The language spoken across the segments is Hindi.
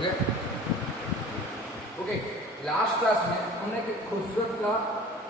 Okay okay. लास्ट क्लास में हमने एक खूबसूरत का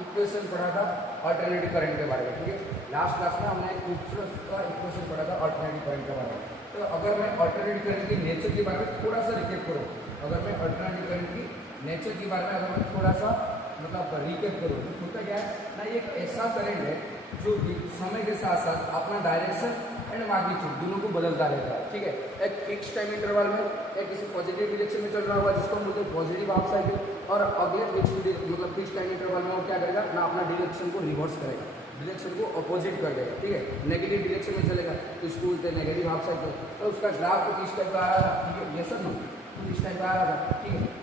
इक्वेशन पढ़ा था अल्टरनेटिव करंट के बारे में, ठीक है। लास्ट क्लास में हमने एक खूबसूरत का इक्वेशन पढ़ा था अल्टरनेटिव करंट के बारे में। तो अगर मैं अल्टरनेटिव करंट की नेचर के बारे में थोड़ा सा रिकेप करूँ, अगर मैं अल्टरनेटिव करंट की नेचर के बारे में अगर मैं थोड़ा सा मतलब रिकेप करूँ तो होता क्या है ना, ये एक ऐसा करंट है जो कि समय के साथ साथ अपना डायरेक्शन एंड मैग्नीट्यूड दोनों को बदलता रहता है, ठीक है। एक फिक्स टाइम इंटरवल में एक किसी पॉजिटिव डायरेक्शन में चल रहा होगा जिसको हम बोलते हैं पॉजिटिव हाफ साइकिल, और अगले मतलब फिक्स टाइम इंटरवल में वो क्या करेगा ना, अपना डायरेक्शन को रिवर्स करेगा, डायरेक्शन को अपोजिट कर देगा, ठीक है। नेगेटिव डायरेक्शन में चलेगा तो इसको बोलते हैं नेगेटिव हाफ साइकिल। तो उसका ग्राफ कुछ इस टाइप का आया था, ठीक है, ये सब ना कुछ इस टाइप का आया था, ठीक है।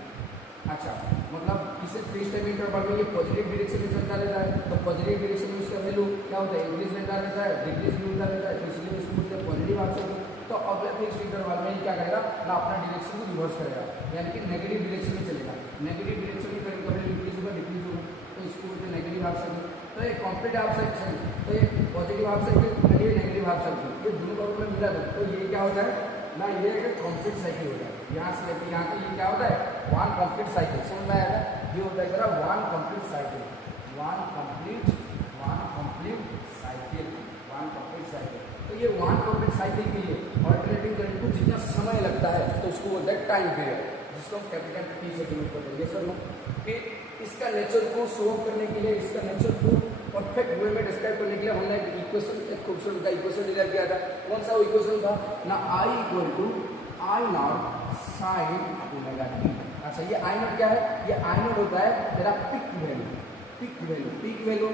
अच्छा, मतलब इसे फिक्स टाइम इंटरवल में ये पॉजिटिव डायरेक्शन में चलता रहता है, तो पॉजिटिव डायरेक्शन में इसका वैल्यू क्या होता है, इंक्रीज रहता रहता है, डिक्रीज भी होता रहता है, तो इसलिए इसको बोलते हैं पॉजिटिव हाफ साइकिल। तो अगले फिक्स इंटरवल में क्या करेगा ना, अपना डायरेक्शन को रिवर्स करेगा, यानी कि नेगेटिव डायरेक्शन में चलेगा। नेगेटिव डायरेक्शन में करेंगे कभी इंक्रीज होगा डिक्रीज होगा, तो इसको बोलते हैं नेगेटिव हाफ साइकिल। तो ये कंप्लीट हाफ साइकिल, तो ये पॉजिटिव हाफ साइकिल और ये नेगेटिव हाफ साइकिल, ये दोनों का में मिला था, तो ये क्या होता है ना, ये एक कंप्लीट साइकिल होता है। यहाँ से लेकर यहाँ तक ये क्या होता है, वन कंप्लीट साइकिल। समझ में आएगा, ये होता है मेरा one complete cycle, one complete cycle, one complete cycle. तो ये वन कंप्लीट साइकिल के लिए अल्टरनेटिव करंट को जितना समय लगता है तो उसको बोलते हैं टाइम पीरियड, जिसको हम कैपिटल टी से डिनोट करते हैं। ये सर फिर इसका नेचर को शो करने के लिए, इसका नेचर को परफेक्ट वे में डिस्क्राइब करने के लिए हमने एक इक्वेशन, एक खूबसूरत का इक्वेशन डिराइव किया था। कौन सा इक्वेशन था ना, I equal to I naught sine omega T. अच्छा, ये आई नॉट क्या है, ये आई नॉट होता है तेरा पिक वैल्यू, पिक वैल्यू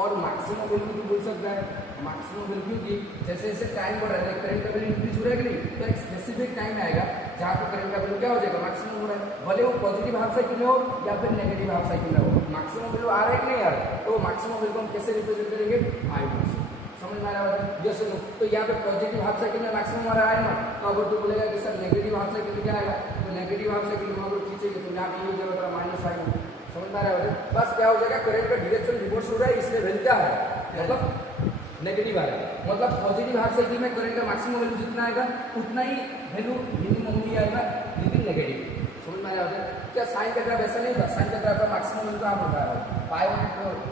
और मैक्सिमम वैल्यू भी बोल सकता है। मैक्सिमम वैल्यू की जैसे जैसे टाइम बढ़ रहा है, करंट का वैल्यू इंक्रीज हो रहा है कि नहीं, तो एक स्पेसिफिक टाइम आएगा जहाँ पे करंट का वैल्यू क्या हो जाएगा, मैक्सिमम हो रहा है, भले वो पॉजिटिव हाफ साइकिल में हो या फिर नेगेटिव हाफ साइकिल में हो, मैक्सिमम वैल्यू आ रहा है कि नहीं आ रहा है, तो मैक्सिमम वैल्यू को हम कैसे रिप्रेजेंट करेंगे, आई नॉट। समझ में आ रहा है जैसे तो यहाँ पे पॉजिटिव हाफ साइकिल में मैक्सिमम आ रहा है ना, तो अगर तो बोलेगा कि सर नेगेटिव हाफ साइकिल में क्या आएगा, तो नेगेटिव हाफ साइकिल को अगर खींचेंगे तो यहाँ पे ये हो जाएगा माइनस आई नॉट। समझ में आ रहा है, बस क्या हो जाएगा, करंट का डायरेक्शन रिवर्स हो रहा है, इसलिए वैल्यू क्या है, मतलब नेगेटिव आ रहा है। मतलब पॉजिटिव हाफ साइकिल में करंट का मैक्सिमम वैल्यू जितना आएगा उतना ही वैल्यू मिनिमम ही आएगा, लेकिन नेगेटिव। समझ में आ रहा है क्या, साइन का ग्राफ ऐसा नहीं था, साइन का ग्राफ का मैक्सिमम वैल्यू आप होता है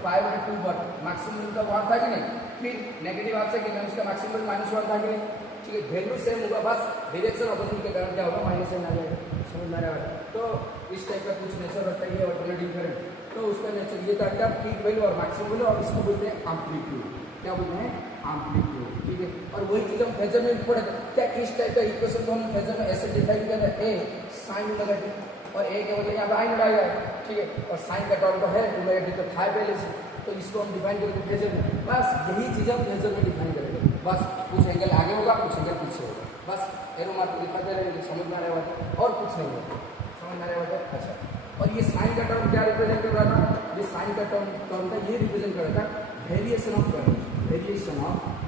5/2 बट मैक्सिमम वैल्यू का 1 था कि नहीं, फिर नेगेटिव हाफ साइकिल में उसका मैक्सिमम वैल्यू -1 था कि नहीं, ठीक है। वैल्यू सेम होगा, बस डायरेक्शन अपोजिट के कारण क्या होगा, -n आ जाएगा। समझ में आ रहा है, तो इस टाइप का कुछ नेचर रहता है ये अल्टरनेटिव करंट। तो उसका नेचर ये था क्या, पीक वैल्यू और मैक्सिमम वैल्यू, और इसको बोलते हैं एम्पलीट्यूड। क्या बोलते हैं, एम्पलीट्यूड, ठीक है। और वही चीज हम फेजर में पढ़े क्या, इस टाइप का इक्वेशन को हम फेजर में ऐसे डिफाइन किया था, ए साइन ओमेगा टी, और ए क्या बोलते हैं यहाँ पे आई नॉट आएगा, ठीक है, और साइन का टर्म तो है ओमेगा टी, तो था पहले से, तो इसको हम डिफाइन करेंगे फेजर में। बस यही चीज हम फेजर में डिफाइन करेंगे, बस कुछ एंगल आगे होगा, कुछ एंगल पीछे होगा, बस एरो मार्क दिखाते रहेंगे। समझ में आ रहा है, और कुछ नहीं होगा। समझ में आ रहा है, अच्छा। और ये साइन का टर्म क्या रिप्रेजेंट कर रहा था, ये साइन का टर्म था ये रिप्रेजेंट कर रहा था variation of current, variation of current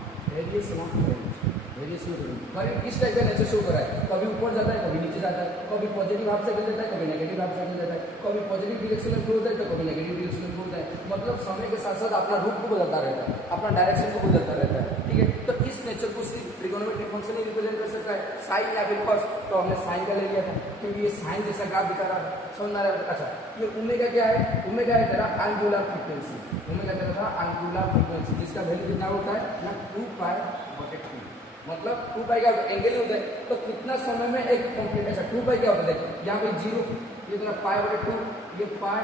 किस टाइप का नेचर शो कर रहा है, कभी ऊपर जाता है, कभी नीचे जाता है, कभी पॉजिटिव हाफ साइकिल जाता है, कभी नेगेटिव हाफ साइकिल जाता है, कभी पॉजिटिव डायरेक्शन में फ्लो होता है तो कभी नेगेटिव डायरेक्शन में फ्लो होता है। मतलब समय के साथ साथ अपना रूप को बदलता रहता है, अपना डायरेक्शन को बदलता रहता है, ठीक है। तो इस नेचर को सिर्फ ट्रिगोनोमेट्रिक फंक्शन ही रिप्रेजेंट कर सकता है, साइन या फिर कॉस। तो हमने साइन का ले लिया था क्योंकि ये साइन जैसा ग्राफ दिखा रहा था। समझ में आ रहा है, अच्छा। ये ओमेगा क्या है, ओमेगा है तेरा एंगुलर फ्रीक्वेंसी, ओमेगा तेरा था एंगुलर फ्रीक्वेंसी, जिसका वैल्यू कितना होता है ना 2π/2, मतलब 2π का एंगल ही होता है। तो कितना समय में एक कंप्लीट, अच्छा 2π क्या होता है, यहाँ पे 0, ये होता है π/2, ये π,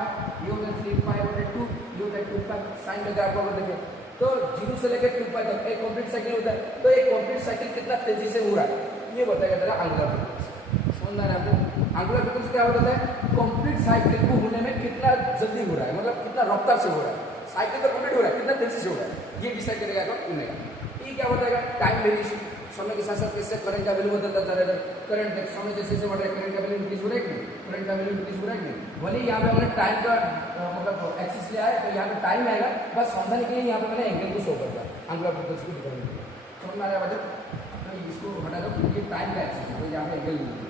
ये होता है 3π/2, ये होता है 2π। साइन का ग्राफ अगर देखें तो 0 से लेकर 2π तक एक कंप्लीट साइकिल होता है। तो एक कंप्लीट साइकिल कितना तेजी से हो रहा है ये बताएगा तेरा एंगुलर फ्रीक्वेंसी। समझ में आ रहा है आपको, एंगुलर फ्रीक्वेंसी क्या होता है, कंप्लीट साइकिल को होने में कितना जल्दी हो रहा है, मतलब कितना रफ्तार से हो रहा है, साइकिल तो कंप्लीट हो रहा है, कितना तेजी से हो रहा है, ये डिसाइड करेगा आपका ओमेगा। ये क्या बताएगा, टाइम वेरिएशन, समय के साथ साथ कैसे करंट का वैल्यू बदलता जा रहा है। करंट समय जैसे जैसे बढ़ रहा है करंट का वैल्यू इंक्रीज हो रहा है कि नहीं, करंट का वैल्यू इंक्रीज हो रहा है कि नहीं। भले यहाँ पे हमने टाइम का मतलब एक्सिस लिया है, तो यहाँ पे टाइम आएगा, बस समझने के लिए यहाँ पे मैंने एंगल को शो करता है, एंगुलर फ्रीक्वेंसी को दिखाने के लिए। समझ में आ रहा है, तो इसको हटा दो, ये टाइम का एक्सिस है, तो यहाँ पे एंगल नहीं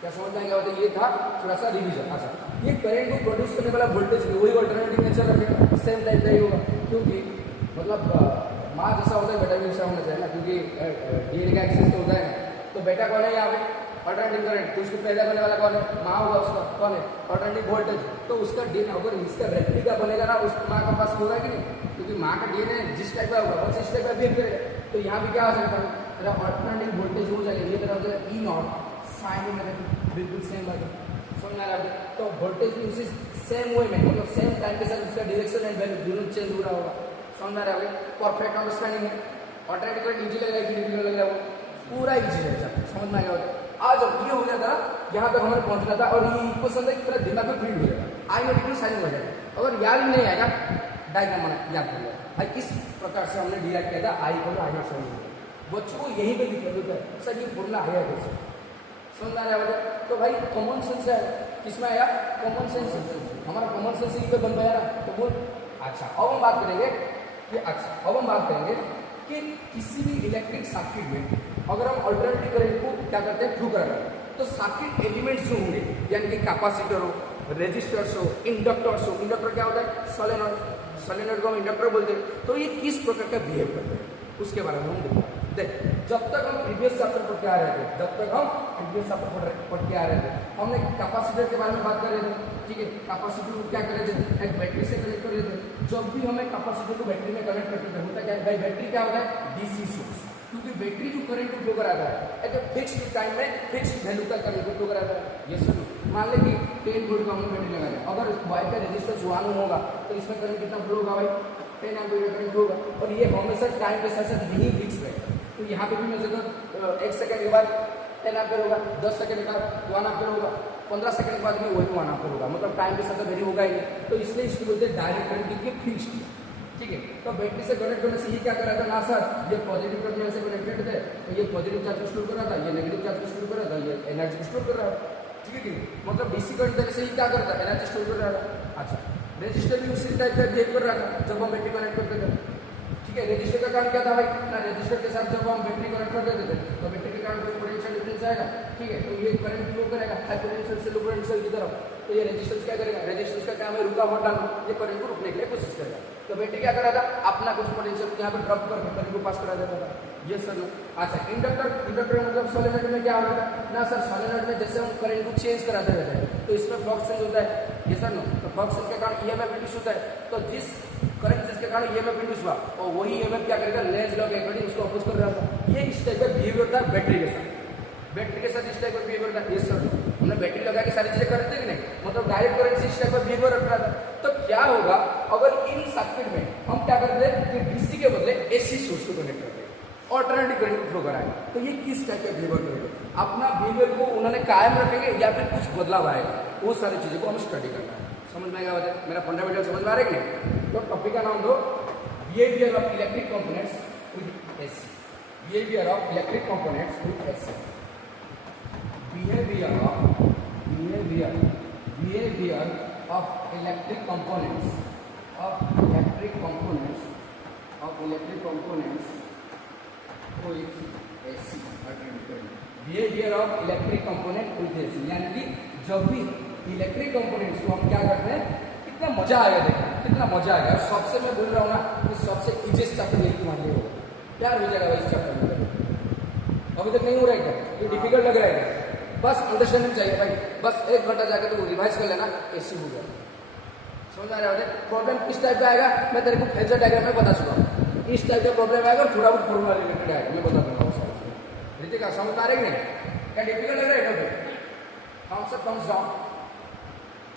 क्या समझ में क्या होता है। ये था थोड़ा सा रिविजन। अच्छा, ये करंट को प्रोड्यूस करने वाला वोल्टेज वही अल्टरनेटिव नेचर रखेगा, सेम टाइप का ही होगा, क्योंकि मतलब मास जैसा होता है बेटा भी वैसा होना चाहिए ना, क्योंकि डीएड का एक्सेस तो होता है। तो बेटा कौन है यहाँ पे, अल्टरनेटिंग करंट, तो उसको पैदा करने वाला कौन है? माँ होगा उसका, कौन है? Alternating voltage. तो उसका डीएनए अगर इसका रेप्लिका बनेगा ना उस माँ का पास होगा कि नहीं, क्योंकि माँ का डीएनए जिस टाइप का होगा बस इस टाइप का बिहेव करेगा। तो यहाँ भी क्या हो सकता है, तेरा अल्टरनेटिंग वोल्टेज हो जाएगा, ये तेरा हो जाएगा ई नॉट साइन नेगेटिव, बिल्कुल सेम बात है, समझ में आ रहा है? तो वोल्टेज भी उसी सेम वे में, मतलब सेम टाइम के साथ उसका डायरेक्शन एंड वैल्यू दोनों चेंज हो रहा होगा, समझ में आ रहा है? परफेक्ट अंडरस्टैंडिंग है। अल्टरनेटिव करंट इजी लगेगा कि डिफिकल्ट लगेगा? वो पूरा इजी रहेगा, समझ में आ गया? आज अब ये हो जाता यहाँ तक हमें पहुंचना था और ये इक्वेशन है कि दिमाग में फीड हो जाएगा, आई नेगेटिव साइन हो जाएगा। अगर याद ही नहीं आएगा डायग्राम बना याद कर लिया भाई, किस प्रकार से हमने डिराइव किया था आई को आई नॉट समझ। बच्चों को यहीं पे दिक्कत होता है, सर ये बोलना आया कैसे, समझ में आ रहा है? तो भाई कॉमन सेंस है, किसमें आया? कॉमन सेंस, हमारा कॉमन सेंस यहीं पे बन पाया ना, तो बोल। अच्छा अब हम बात करेंगे कि अब हम बात करेंगे कि किसी भी इलेक्ट्रिक सर्किट में अगर हम अल्टरनेटिव करंट को क्या करते हैं, फ्लो कराते हैं, तो सर्किट एलिमेंट्स जो होंगे यानी कि कैपेसिटर हो, रेजिस्टर्स हो, इंडक्टर्स हो। इंडक्टर क्या होता है? सोलेनॉइड, सोलेनॉइड को हम इंडक्टर बोलते हैं। तो ये किस प्रकार का बिहेव करते हैं उसके बारे में हम देखते हैं। देख, जब तक हम प्रीवियस चैप्टर पढ़ के आ रहे थे, हमने कैपेसिटर के बारे में बात कर रहे थे, ठीक है? कैपेसिटर को क्या कर रहे थे? एक बैटरी से कनेक्ट कर रहे थे। जब भी हमें कैपेसिटर को बैटरी में कनेक्ट करते थे, होता क्या है भाई, बैटरी क्या होता है? डीसी सोर्स, क्योंकि बैटरी जो करंट को फ्लो कराता है एक फिक्स्ड टाइम में फिक्स्ड वैल्यू का करंट को फ्लो कराता है। ये सुनो, मान लें कि 10 वोल्ट का हमने बैटरी लगाया, अगर वायर का रेजिस्टेंस 1 होगा तो इसमें करंट कितना फ्लो होगा भाई? 10 एम्पीयर का करंट होगा, और ये हमेशा टाइम के साथ साथ यही फिक्स रहेगा। तो यहाँ पे भी मैं जगह 1 सेकंड के बाद 10 एम्पीयर होगा, 10 सेकंड के बाद 1 एम्पीयर होगा, 15 सेकंड के बाद भी वही 1 एम्पीयर होगा, मतलब टाइम के साथ वेरी होगा ही नहीं। तो इसलिए इसको बोलते हैं डायरेक्ट करंट की फिक्स्ड, ठीक है? तो बैटरी से कनेक्ट करने से ये क्या कर रहा था ना सर, ये पॉजिटिव टर्मिनल से कनेक्टेड थे, तो ये पॉजिटिव चार्ज को स्टोर कर रहा था, ये नेगेटिव चार्ज को स्टोर कर रहा था, ये एनर्जी को स्टोर कर रहा था, ठीक है? मतलब डीसी करंट देने से ये क्या करता है? एनर्जी स्टोर कर रहा था। अच्छा, रेजिस्टर भी उसी टाइप का बिहेव कर रहा था जब हम बैटरी कनेक्ट करते थे, ठीक है? रेजिस्टर का काम क्या था भाई ना, रेजिस्टर के साथ जब हम बैटरी कनेक्ट कर देते थे तो बैटरी के कारण कोई पोटेंशियल डिफरेंस आएगा, ठीक है? तो ये करंट फ्लो करेगा हाई पोटेंशियल से लो पोटेंशियल की तरफ। तो ये रेजिस्टेंस क्या करेगा? रेजिस्टेंस का काम है रुकावट डालना, ये करंट को रोकने के लिए कोशिश करेगा। तो बैटरी क्या कर रहा था? अपना कुछ पोटेंशियल यहाँ पे ड्रॉप करके करंट को पास करा देता था। ये सर लो। अच्छा, इंडक्टर मतलब सोलेनॉइड में क्या होता है ना सर, सोलेनॉइड में जैसे हम करंट को चेंज कराते रहते हैं तो इसमें फ्लक्स चेंज होता है, ये सर नो। तो फ्लक्स चेंज के कारण ईएमएफ इंड्यूस होता है, तो जिस करंट जिसके कारण ईएमएफ इंड्यूस हुआ और वही ईएमएफ क्या करेगा? लेंज लॉ के अकॉर्डिंग उसको अपोज कर रहा था। ये इस टाइप का बिहेवियर होता है बैटरी के साथ, बैटरी के साथ इस टाइप का बिहेवियर होता है। ये सर हमने बैटरी लगा के सारी चीजें करते हैं कि नहीं, मतलब डायरेक्ट करंट से इस टाइप का बिहेवियर रख रहा था। तो क्या होगा अगर इन सर्किट में हम क्या करते हैं कि डीसी के बदले एसी सोर्स को कनेक्ट करते हैं, अल्टरनेटिव करंट को फ्लो कराएंगे, तो ये किस टाइप का बिहेवियर करेगा? अपना बिहेवियर को उन्होंने कायम रखेंगे या फिर कुछ बदलाव आएगा, वो सारी चीजों को हमें स्टडी करना है। समझ में आएगा? मेरा फंडामेंटल समझ में आ रहा है कि नहीं? तो टॉपिक का नाम दो behaviour of electric components with AC, behaviour of electric components with AC, behaviour of electric components with AC, behaviour of electric component with AC, यानी कि जब भी इलेक्ट्रिक कंपोनेंट्स को हम क्या करते हैं, कितना मजा आएगा, देखना कितना मजा आएगा। सबसे मैं बोल रहा हूँ ना कि सबसे इजीएस्ट चैप्टर यही तुम्हारे लिए होगा, प्यार हो जाएगा इस चैप्टर में। अभी तक नहीं हो रहा है क्या? ये डिफिकल्ट लग रहा है? बस अंडरस्टैंडिंग चाहिए भाई, बस 1 घंटा जाकर तो रिवाइज कर लेना, एसी हो गया। समझ आ रहा है? प्रॉब्लम किस टाइप का आएगा मैं तेरे को फेजर डायग्राम में बता चुका हूँ, इस टाइप का प्रॉब्लम आएगा, थोड़ा बहुत फॉर्मूला रिलेटेड आएगा, मैं बता दूंगा। ठीक है, समझ आ रही नहीं? क्या डिफिकल्ट लग रहा है? कॉन्सेप्ट अप कम्स डाउन,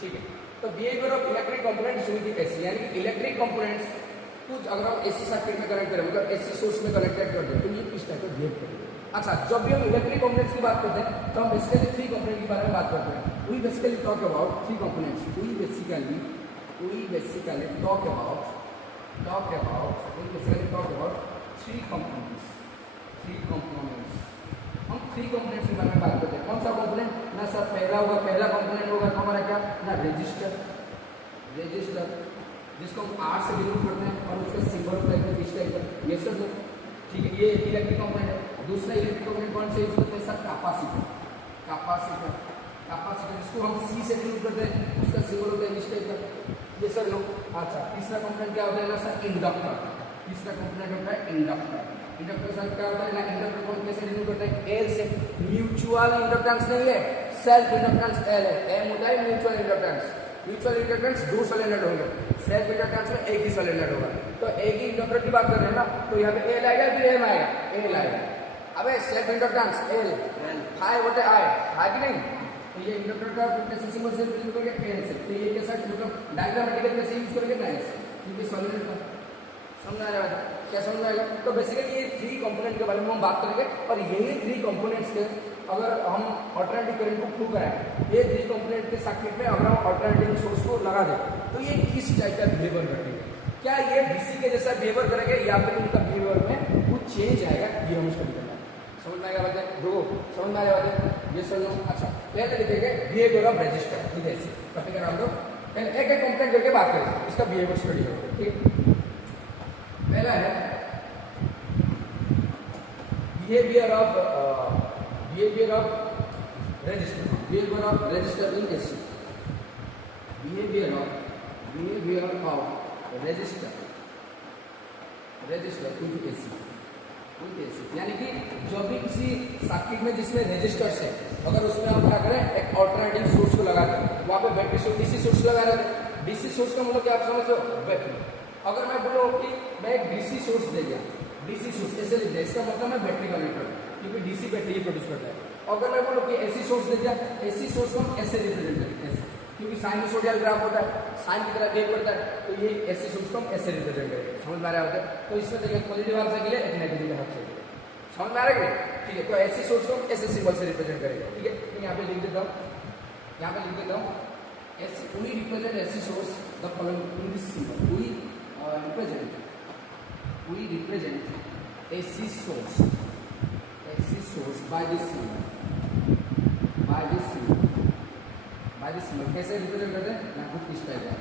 ठीक है? तो behaviour of electric components with AC, यानी कि इलेक्ट्रिक कंपोनेंट्स कुछ अगर हम एसी सर्किट में कनेक्ट करें, मतलब एसी सोर्स में कनेक्टेड कर दें, तो ये किस टाइप का बिहेव करेगा। अच्छा, जब भी हम इलेक्ट्रिक कंपोनेंट्स की बात करते हैं तो हम बेसिकली 3 कंपोनेंट के बारे में बात करते हैं। We basically talk about 3 components, we basically talk about 3 components. हम 3 कंपोनेंट्स के बारे में बात करते हैं। कौन सा कंपोनेंट ना सर? पहला कंपोनेंट होगा हमारा क्या ना, रेजिस्टर, जिसको हम R से डिनोट करते हैं और उसका सिंबल होता है इस टाइप का, ये सब, ठीक है? ये इलेक्ट्रिक कंपोनेंट है। दूसरा इलेक्ट्रिक कंपोनेंट कौन से यूज करते हैं सर? कैपेसिटर, जिसको हम C से डिनोट करते हैं, उसका सिंबल होता है इस टाइप का, ये सर लोग। अच्छा, तीसरा कंपोनेंट क्या होता है ना सर? इंडक्टर। तीसरा कंपोनेंट होता है इंडक्टर। इंडक्टर साथ क्या होता है ना, इंडक्टर को कैसे डिनोट करते हैं, एल से। म्यूचुअल इंडक्टेंस नहीं है, सेल्फ इंडक्टेंस एल है। एम होता है म्यूचुअल इंडक्टेंस। म्यूचुअल इंडक्टेंस दो सोलेनोइड होंगे, सेल्फ इंडक्टेंस में एक ही सोलेनोइड होगा। तो एक ही इंडक्टर की बात कर रहे हैं ना, तो यहाँ पे एल आएगा फिर एम आएगा, एल आएगा। अबे सेल्फ इंडक्टेंस एल, हाई होते आई, हाई कि नहीं। तो ये इंडक्टर का कैसे सिंबल से यूज करेंगे, एल से। तो ये कैसा मतलब डायग्रामेटिकल कैसे यूज करेंगे, ना ऐसे, क्योंकि सोलेनोइड का समझ आ रहा है क्या, समझ आएगा। तो बेसिकली ये 3 कंपोनेंट के बारे में हम बात करेंगे, और यही 3 कंपोनेंट्स के अगर हम अल्टरनेटिव करंट को प्रूव कराएं, ये 3 कंपोनेंट के सर्किट में अगर हम अल्टरनेटिव सोर्स को लगा दें, तो ये किस टाइप का बिहेवियर करेंगे, क्या ये डीसी के जैसा बिहेवियर करेंगे या फिर उनका बिहेवियर में कुछ चेंज आएगा, ये हम स्टडी करना है। समझ में आएगा बातें, दो समझ में आएगा बातें, ये समझ लो। अच्छा पहले लिखेंगे बिहेवियर ऑफ रजिस्टर, इधर से कॉपी करा दो, पहले एक एक कंपोनेंट करके बात करेंगे, इसका बिहेवियर स्टडी करेंगे, ठीक। पहला है behaviour of resistor, behaviour of resistor in AC, behaviour of resistor in AC, यानी कि जो भी किसी सर्किट में जिसमें रेजिस्टर्स है, अगर उसमें हम क्या करें, एक अल्टरनेटिव सोर्स को लगा दें, वहाँ पे बैटरी सोर्स, डीसी सोर्स लगा रहे थे। डीसी सोर्स का मतलब क्या आप समझते हो, बैटरी। अगर मैं बोलूँ कि मैं एक डीसी सोर्स दे दिया, डीसी सोर्स ऐसे लिख दिया, इसका मतलब मैं बैटरी कनेक्ट करता हूँ, क्योंकि डीसी बैटरी प्रोड्यूस करता है। अगर मैं बोलूँ कि एसी सोर्स दे दिया, एसी सोर्स को हम ऐसे रिप्रेजेंट करेंगे, ऐसे, क्योंकि साइनसोइडल ग्राफ होता है, साइन की तरह वेव करता है, तो ये एसी सोर्स को हम ऐसे रिप्रेजेंट करेंगे। समझ में आ रहा है। तो इसमें देखिए पॉजिटिव हाफ साइकिल है, एक नेगेटिव हाफ साइकिल है, समझ में आ रहा है, ठीक है। तो एसी सोर्स को ऐसे सिंबल से रिप्रेजेंट करेंगे, ठीक है। तो यहाँ पे लिख देता हूँ, यहाँ पे लिख देता हूँ, we represent AC source the following in this symbol. We represent AC source by this symbol, कैसे रिप्रेजेंट करते हैं ना, कुछ इस टाइप का,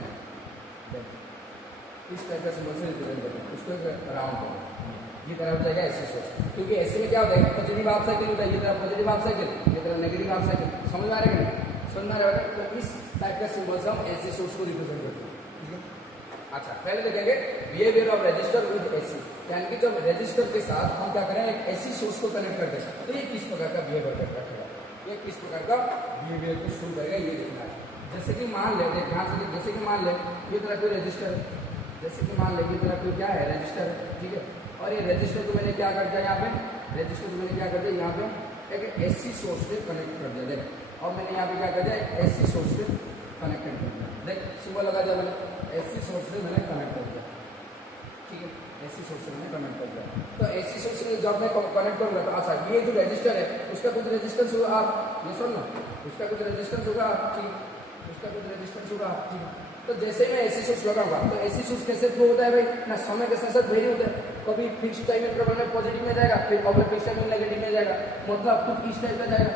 इस टाइप का सिंबल से रिप्रेजेंट करते हैं, उसको राउंड करो, ये तरह हो जाएगा एसी सोर्स। क्योंकि ऐसे में क्या होता है, पॉजिटिव हाफ साइकिल होता है, ये तरह पॉजिटिव हाफ साइकिल, ये तरह नेगेटिव हाफ साइकिल, समझ में आ रहा है, समझ में आ रहा है। तो इस टाइप का सिंबल से हम एसी सोर्स को रिप्रेजेंट करते हैं, ठीक है। अच्छा पहले देखेंगे behaviour of register with AC, यानी कि जब रजिस्टर के साथ हम क्या करें, एक एसी सोर्स को कनेक्ट करते हैं, तो ये किस प्रकार का बिहेवियर करता है, ये किस प्रकार का बिहेवियर को शुरू करेगा, ये देखना है। जैसे कि मान ले, ध्यान से, जैसे कि मान ले ये तरह कोई रजिस्टर है, जैसे कि मान ले ये तरह कोई क्या है, रजिस्टर है, ठीक है। और ये रजिस्टर को मैंने क्या कर दिया, यहाँ पे रजिस्टर को मैंने क्या कर दिया, यहाँ पे एक एसी सोर्स से कनेक्ट कर दिया, देख। और मैंने यहाँ पे क्या कर दिया, एसी सोर्स से कनेक्टेड कर दिया, देख सिंबल लगा दिया मैंने, एसी सोर्स से मैंने कनेक्ट कर दिया, ठीक है। एसी सोर्स से मैंने कनेक्ट कर दिया, तो एसी सोर्स से जब मैं कनेक्ट करूँगा, तो अच्छा ये जो रजिस्टर है उसका कुछ रेजिस्टेंस होगा, आप ये सुन ना, उसका कुछ रेजिस्टेंस होगा, ठीक, उसका कुछ रेजिस्टेंस होगा, ठीक। तो जैसे मैं एसी सोर्स लगाऊंगा, तो एसी सोर्स कैसे फ्लो होता है भाई ना, समय के साथ साथ वेरी होता है, कभी फिक्स टाइम इंटरवल में पॉजिटिव में जाएगा, फिर अगले फिक्स टाइम में नेगेटिव में जाएगा, मतलब कुछ इस टाइप का जाएगा,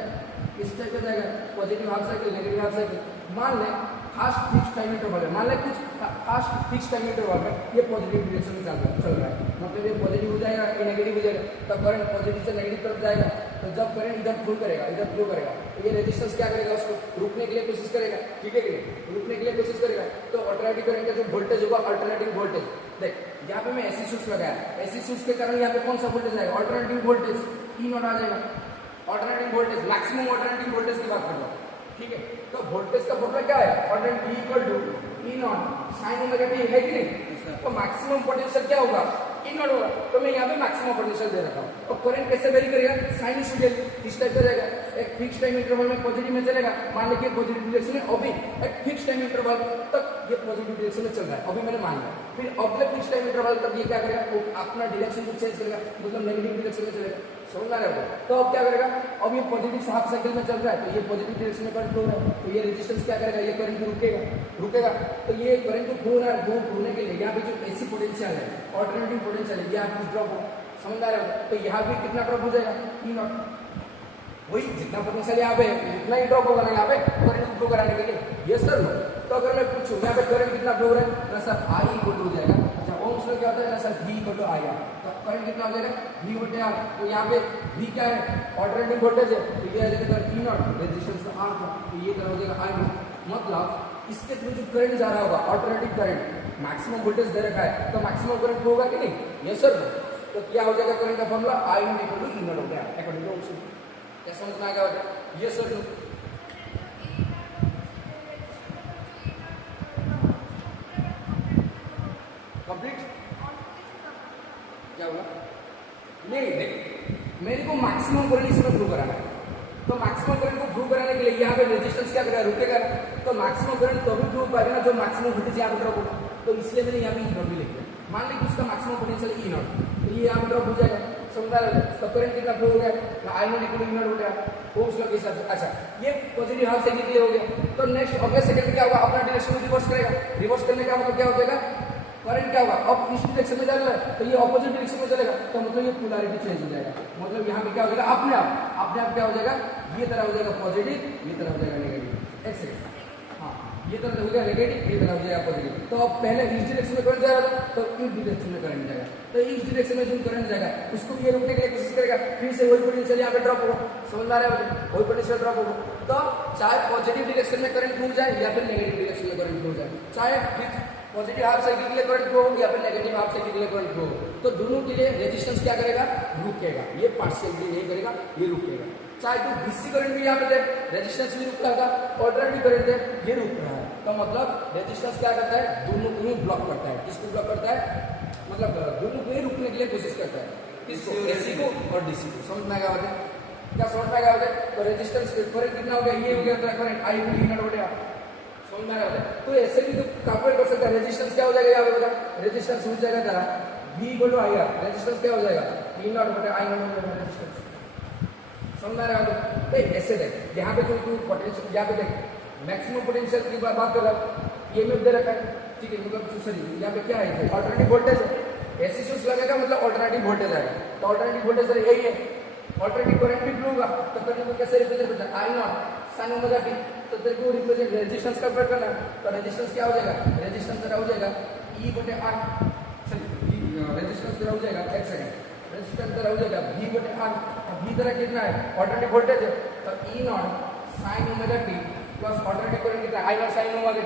इस टाइप का जाएगा, positive half cycle, negative half cycle. मान लें फास्ट फिक्स टाइम इंटरवल है, मान लें कुछ फास्ट फिक्स टाइम इंटरवल में ये पॉजिटिव डायरेक्शन में चल रहा है, मतलब ये पॉजिटिव हो जाएगा, ये नेगेटिव हो जाएगा, तब करंट पॉजिटिव से नेगेटिव तरफ जाएगा। तो जब करंट इधर फ्लो करेगा, तो ये रेजिस्टेंस क्या करेगा, उसको रोकने के लिए कोशिश करेगा, ठीक है कि नहीं, रोकने के लिए कोशिश करेगा। तो अल्टरनेटिव करंट का जो वोल्टेज होगा, अल्टरनेटिव वोल्टेज, देख यहाँ पे मैं एसी सोर्स लगाया, एसी सोर्स के कारण यहाँ पे कौन सा वोल्टेज आएगा, अल्टरनेटिव वोल्टेज ई नॉट आ जाएगा, alternative voltage, maximum alternative voltage की बात कर रहा हूँ, ठीक है। तो वोल्टेज का फॉर्मूला क्या है, alternative E equal to E naught sine omega T, है कि नहीं। तो मैक्सिमम पोटेंशियल क्या होगा, ई नॉट होगा, तो मैं यहाँ पे मैक्सिमम पोटेंशियल दे रखा हूँ। और करंट कैसे वेरी करेगा, साइनसॉइडल इस टाइप का जाएगा, एक फिक्स टाइम इंटरवल में पॉजिटिव में चलेगा, मान लीजिए पॉजिटिव डायरेक्शन में, अभी एक फिक्स टाइम इंटरवल तक ये पॉजिटिव डायरेक्शन में चल रहा है, अभी मैंने मान लिया, फिर अगले फिक्स टाइम इंटरवल तक ये क्या करेगा, वो अपना डायरेक्शन को चेंज करेगा, मतलब नेगेटिव डायरेक्शन में चलेगा, समझ आ रहा है। तो अब क्या करेगा, अब ये पॉजिटिव हाफ साइकिल में चल रहा है, तो ये पॉजिटिव डायरेक्शन में करंट फ्लो हो रहा है, तो ये रेजिस्टेंस क्या करेगा, ये करंट रुकेगा। तो ये करंट को फ्लो होने के लिए यहाँ पे जो एसी पोटेंशियल है, अल्टरनेटिव पोटेंशियल है, यहाँ कुछ ड्रॉप हो, समझ आ रहा है। तो यहाँ भी कितना ड्रॉप हो जाएगा, ई नॉट, वही जितना पोटेंशियल यहाँ पे उतना ही ड्रॉप होगा ना, यहाँ पे करंट फ्लो कराने के लिए, ये सर नो। तो अगर मैं पूछूं यहाँ पे करंट कितना फ्लो हो रहा है ना सर, आई इक्वल हो जाएगा, अच्छा ओम्स में क्या होता है ना sir, V equal to I R, तो करंट कितना हो जाएगा, V बटे आर। तो यहाँ पे V क्या है, अल्टरनेटिव वोल्टेज है, तो ये आ जाएगा ई नॉट, रेजिस्टेंस आर था, तो ये तरह हो जाएगा आई नॉट। मतलब इसके थ्रू जो करंट जा रहा होगा, अल्टरनेटिव करंट, मैक्सिमम वोल्टेज दे रखा है, तो मैक्सिमम करंट फ्लो होगा कि नहीं, यस सर। तो क्या हो जाएगा करंट का formula I naught equal to E naught हो गया अकॉर्डिंग टू ओम्स लॉ। क्या समझ में आ गया? ये सर कंप्लीट क्या हुआ? नहीं देख, मेरे को मैक्सिमम करंट इसमें प्रूव कराना है, तो मैक्सिमम करंट को प्रूव कराने के लिए यहाँ पे रेजिस्टेंस क्या करेगा, रुकेगा ना, तो मैक्सिमम करंट तो भी प्रूव पाएगा ना जो मैक्सिमम वोल्टेज यहाँ पे ड्रॉप होगा। तो इसलिए मैंने यहाँ पे ई नॉट भी लिख दिया। मान ली कि उसका मैक्सिमम पोटेंशियल ई नॉट, तो ये यहाँ पे ड्रॉप हो जाएगा, समझा रहे? तो करंट कितना प्रूव हो गया? I naught equal to E naught हो गया ओम्स लॉ के हिसाब से। अच्छा, ये पॉजिटिव हाफ साइकिल क्लियर हो गया। तो नेक्स्ट अगले सेकंड क्या होगा? अपना डायरेक्शन में रिवर्स करेगा। रिवर्स करने का मतलब क्या हो जाएगा? करंट क्या होगा? अब इस डायरेक्शन में चल रहा है तो ये ऑपोजिट डायरेक्शन में चलेगा, तो मतलब ये पोलैरिटी चेंज हो जाएगा। मतलब यहाँ पे क्या हो जाएगा? अपने आप क्या हो जाएगा? ये तरह हो जाएगा पॉजिटिव, ये तरह हो जाएगा नेगेटिव। एक सेकंड, हाँ, ये तरह हो गया नेगेटिव, ये तरह हो जाएगा पॉजिटिव। तो अब पहले इस डायरेक्शन में करंट जा रहा था, तो इस डायरेक्शन में करंट जाएगा। तो इस डायरेक्शन में जो करंट जाएगा उसको ये रोकने के लिए कोशिश करेगा, फिर से वही पोटेंशियल यहाँ पे ड्रॉप होगा। समझ आ रहा है? वही पोटेंशियल ड्रॉप होगा। तो चाहे पॉजिटिव डायरेक्शन में करंट फ्लो जाए या फिर नेगेटिव डायरेक्शन में करंट फ्लो जाए, चाहे पॉजिटिव हाफ साइकिल के लिए करंट फ्लो या फिर नेगेटिव हाफ साइकिल के लिए करंट फ्लो, तो दोनों के लिए रेजिस्टेंस क्या करेगा? रुकेगा। ये पार्शियली नहीं करेगा, ये रुकेगा। चाहे तो डीसी करंट भी यहाँ पे दे, रेजिस्टेंस भी रुक रहा था, ऑल्टरनेटिव करंट दे, ये रुक रहा है। तो मतलब रेजिस्टेंस क्या करता है? दोनों को ही ब्लॉक करता है। किसको ब्लॉक करता है? मतलब दोनों को ही रुकने के लिए कोशिश करता है। किसको? एसी को और डीसी को। समझ में आ गया? क्या समझ में आ गया? तो रेजिस्टेंस करंट कितना हो गया? ये हो गया current I equal to E naught हो गया। समझ में आ रहा है? तो ऐसे भी तो कैलकुलेट कर सकता है। रेजिस्टेंस क्या हो जाएगा यहाँ पे बता? रेजिस्टेंस हो जाएगा तेरा V equal to IR। Resistance क्या हो जाएगा? E नॉट बटा I नॉट हो जाएगा रेजिस्टेंस। समझ में आ रहा है? तो ऐसे देख, यहाँ पे जो तू पोटेंशियल, यहाँ पे देख मैक्सिमम पोटेंशियल की बात कर रहा है, ये में दे रखा है, ठीक है? मतलब सॉरी, यहाँ पे क्या है? ऑल्टरनेटिव वोल्टेज है। ऐसी स्विच लगेगा मतलब ऑल्टरनेटिव वोल्टेज आएगा। तो ऑल्टरनेटिव वोल्टेज यही है। ऑल्टरनेटिव करंट भी फ्लो होगा, तो करंट को कैसे रिप्रेजेंट करते हैं? I not sine omega T. तो तेरे को रिप्रेजेंट रेजिस्टेंस कैलकुलेट करना है, तो रेजिस्टेंस क्या हो जाएगा? रेजिस्टेंस तेरा हो जाएगा E बटे R, सॉरी रेजिस्टेंस तेरा हो जाएगा, एक सेकंड, रेजिस्टेंस तेरा हो जाएगा V बटे R। अब V तेरा कितना है? ऑल्टरनेटिव वोल्टेज है, तो E not sine omega T plus alternative current कितना है? I not sine omega T.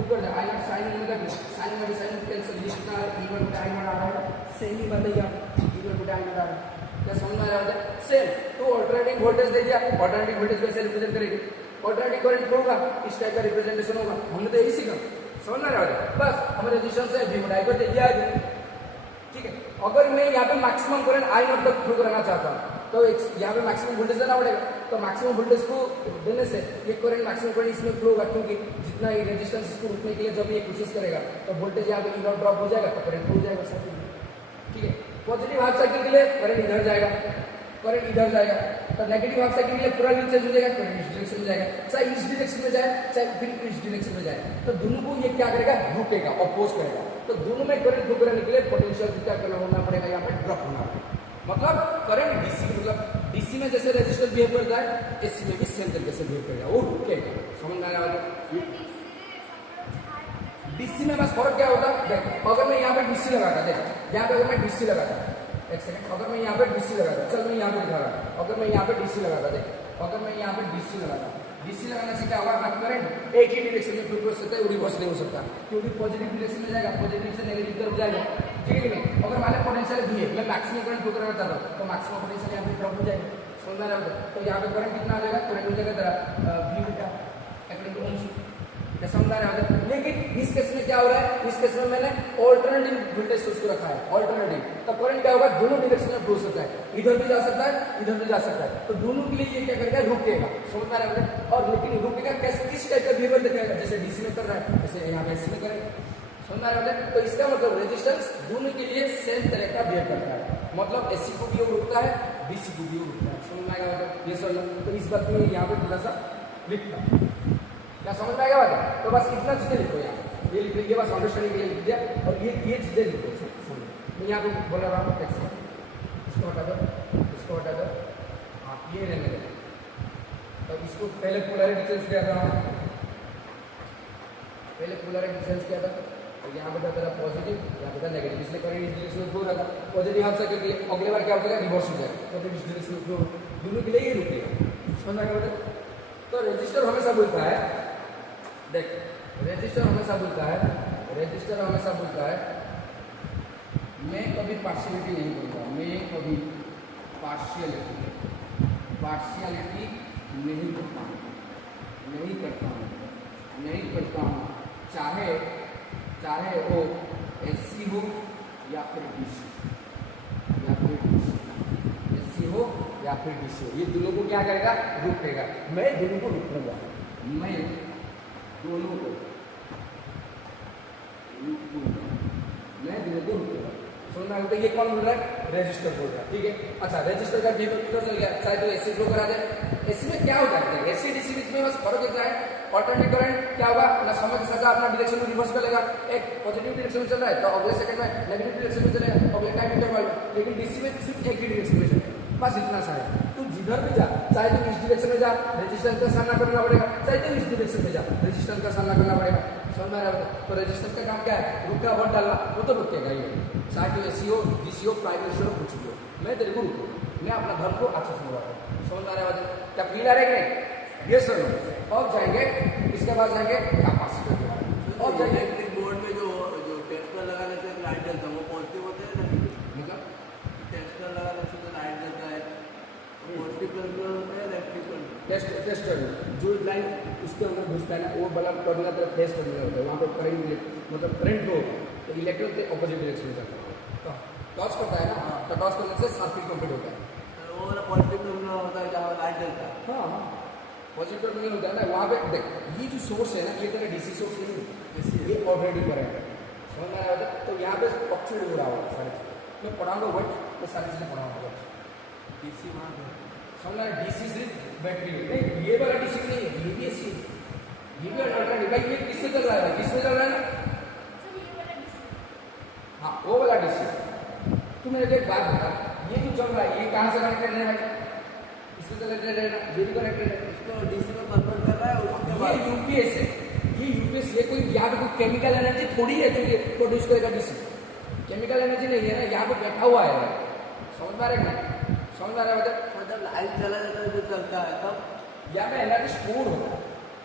ऊपर जाए I not sine omega T, sine omega sine cancel, ये कितना है? E बटे I नॉट आ रहा है। सेम ही बात है यार, E बटे I नॉट आ रहा है। क्या समझ में आ रहा है? सेम तो ऑल्टरनेटिव वोल्टेज दे दिया, ऑल्टरनेटिव वोल्टेज कैसे रिप्रेजेंट करेगी? ऑल्टरनेटिव करंट होगा, इस टाइप का रिप्रेजेंटेशन होगा। हमने तो यही सीखा। समझ में आ रहा है? बस हमारे रेजिस्टेंस है V बटा I को दे दिया है, ठीक है? अगर मैं यहाँ पे मैक्सिमम करंट I नॉट तक फ्लो कराना चाहता हूँ, तो यहाँ पे मैक्सिमम वोल्टेज देना पड़ेगा। तो मैक्सिमम वोल्टेज को देने से ये करंट मैक्सिमम करंट इसमें फ्लो होगा, क्योंकि जितना ये रेजिस्टेंस इसको रुकने के लिए जब ये कोशिश करेगा तो वोल्टेज यहाँ पे ई नॉट ड्रॉप हो जाएगा, तो करंट हो जाएगा सब, ठीक है? पॉजिटिव हाफ साइकिल के लिए करंट इधर जाएगा, करंट इधर जाएगा, तो नेगेटिव हाफ साइकिल के लिए पूरा नीचे हो जाएगा, करंट इस डायरेक्शन में जाएगा। चाहे इस डायरेक्शन में जाए चाहे फिर इस डायरेक्शन में जाए, तो दोनों को ये क्या करेगा? रुकेगा, अपोज करेगा। तो दोनों में करंट फ्लो कराने के लिए पोटेंशियल क्या करना होना पड़ेगा? यहाँ पे ड्रॉप होना पड़ेगा। मतलब करंट डीसी, मतलब डीसी में जैसे रेजिस्टर बिहेव करता है, एसी में भी सेम तरीके से बिहेव करेगा, वो रुकेगा। समझ में आ रहा है? डीसी में बस फर्क क्या होता है? देख, अगर मैं यहाँ पे डीसी लगाता, देख यहाँ पे अगर मैं डीसी लगाता, एक सेकंड, अगर मैं यहाँ पे डीसी लगाता, चल मैं यहाँ पे दिखा रहा हूँ, अगर मैं यहाँ पे डीसी लगाता, देख अगर मैं यहाँ पे डीसी लगाता, डीसी लगाने से क्या होगा? करंट एक ही डायरेक्शन में फ्लो कर सकता है, रिवर्स नहीं हो सकता, क्योंकि पॉजिटिव डायरेक्शन में जाएगा, पॉजिटिव से नेगेटिव तरफ जाएगा, ठीक है? नहीं, अगर मान लो पोटेंशियल भी है, मैं मैक्सिमम करंट फ्लो कराना चाहता हूँ, तो मैक्सिमम पोटेंशियल यहाँ पे ड्रॉप हो जाएगा। समझ में आ रहा है? तो यहाँ पे करंट कितना आ जाएगा? करंट हो जाएगा तेरा V बटा अकॉर्डिंग टू ओम्स। क्या समझ आ रहा है? लेकिन इस केस में क्या हो रहा है? इस केस में मैंने ऑल्टरनेटिव वोल्टेज सोर्स को रखा है, ऑल्टरनेटिव, तो करंट क्या होगा? दोनों डायरेक्शन में फ्लो सकता है, इधर भी जा सकता है, इधर भी जा सकता है, तो दोनों के लिए ये क्या करेगा? रुकेगा। समझ में आ रहा है? और लेकिन रुकेगा कैसे? किस टाइप का बिहेवियर दिखाएगा? जैसे डीसी में कर रहा है, जैसे यहाँ पे एसी में करेगा। समझ में आ रहा है? तो इसका मतलब रेजिस्टेंस दोनों के लिए सेम तरह का बिहेव करता है, मतलब एसी को भी वो रुकता है, डीसी को भी वो रुकता है। समझ में आएगा? ये सर, तो इस बात में यहाँ पे थोड़ा सा लिखता है। क्या समझ में आएगा बात? तो बस इतना चीजें लिखो यहाँ, ये लिख लीजिए, बस अंडरस्टैंडिंग के लिए लिख दिया, और ये चीजें लिखो। मैं यहाँ पे बोल रहा हूँ, इसको हटा दो, इसको हटा दो, हाँ ये रहने दो। तो इसको पहले पोलैरिटी चेंज किया था, पहले पोलैरिटी चेंज किया था, तो यहाँ पे था तेरा पॉजिटिव, यहाँ पे था नेगेटिव, इसलिए करंट इस डायरेक्शन में फ्लो रहा था, पॉजिटिव हाफ साइकिल के लिए अगले बार क्या हो जाएगा? रिवर्स हो जाएगा, तो इस डायरेक्शन में फ्लो, दोनों के लिए ही रुकेगा। समझ में आएगा? तो रेजिस्टर हमेशा बोलता है, देख रेजिस्टर हमेशा बोलता है, मैं कभी पार्शियलिटी नहीं बोलता, मैं कभी पार्शियलिटी नहीं करता हूँ, चाहे वो एससी हो या फिर डीसी, एससी हो या फिर डीसी हो, ये दोनों को क्या करेगा, रोकेगा। मैं दोनों को रोकूंगा, मैं दोनों को रोकूंगा। समझ में आया? ये कौन बोल रहा है, रजिस्टर बोल रहा है, ठीक है। अच्छा, रजिस्टर का भी पता चल गया, चाहे तो एसी फ्लो करा जाए। एसी में क्या होता है, एसी डीसी बीच में बस फर्क इतना है, ऑल्टरनेटिव करंट क्या होगा ना, समय के साथ अपना डायरेक्शन को रिवर्स कर लेगा। एक पॉजिटिव डायरेक्शन में चल रहा है तो अगले सेकंड में नेगेटिव डायरेक्शन में चलेगा, अगले टाइम इंटरवल में। लेकिन डीसी में सिर्फ एक ही डायरेक्शन में चलेगा, बस इतना सा है। तू जिधर भी जा, चाहे तो इस डायरेक्शन में जा, रेजिस्टेंस का सामना करना पड़ेगा, चाहे तो इस डायरेक्शन में जा, रेजिस्टेंस का सामना करना पड़ेगा। समझ में आ रहा है? तो रेजिस्टेंस का काम क्या है, रुका वोट डालना, वो तो रुकेगा ही, चाहे तो एसी हो, डीसी हो, प्राइवेट हो, कुछ भी हो। मैं तेरे को रुकू, मैं अपना घर को अच्छा समझ रहा हूँ। समझ आ रहा है? क्या फील आ रहा है कि नहीं? ये सर अब जाएंगे, इसके बाद जाएंगे कैपेसिटर के बारे में। अब जाएंगे इलेक्ट्रिक बोर्ड में जो टेस्टर लगाने से लाइट जलता है वो पॉजिटिव होता है ना, मतलब टेस्टर लगाने से तो लाइट जलता है, पॉजिटिव टर्मिनल होता है, इलेक्ट्रिक टेस्टर जो लाइन उसके अंदर घुसता है ना, वो बल्ब टर्मिनल तरफ फेस टर्मिनल होता है, वहाँ पर करंट मतलब करंट हो तो इलेक्ट्रिक ऑपोजिट डायरेक्शन में जाता है। तो टॉर्च करता है ना, तो टॉर्च करने से सर्किट कंप्लीट होता है। वो पॉजिटिव टर्मिनल होता है जहाँ लाइट जलता है। हाँ, पॉजिटिव टर्मिनल होता है ना, वहाँ पे देख, ये जो सोर्स है ना, ये तेरा डीसी सोर्स नहीं है, ये ऑलरेडी करंट है। समझ में आया? तो यहाँ पे फ्लक्चुएट हो रहा होगा सारी चीज़ें। मैं पढ़ाऊंगा वट, मैं सारी चीज़ें पढ़ाऊंगा। डीसी वहाँ पे समझना, डीसी सिर्फ बैटरी नहीं, ये वाला डीसी नहीं है, ये भी एसी, ये भी अल्टरनेटिव। भाई ये किससे चल रहा है, किससे चल रहा है ना? हाँ, वो वाला डीसी। तू मेरे को एक बात बता, ये जो चल रहा है ये कहाँ से कनेक्टेड है भाई? इससे कनेक्टेड है ना, ये भी कनेक्टेड है। इसको डीसी में कन्वर्ट कर रहा है, उसके बाद ये यूपीएस है, ये कोई यहाँ पे कोई केमिकल एनर्जी थोड़ी है जो ये प्रोड्यूस करेगा डीसी। केमिकल एनर्जी नहीं है ना, यहाँ पे बैठा हुआ है। समझ पा रहे हैं? समझ पा रहे हैं? मतलब लाइट चला जाता है जो चलता है तब यहाँ पे एनर्जी स्टोर होगा,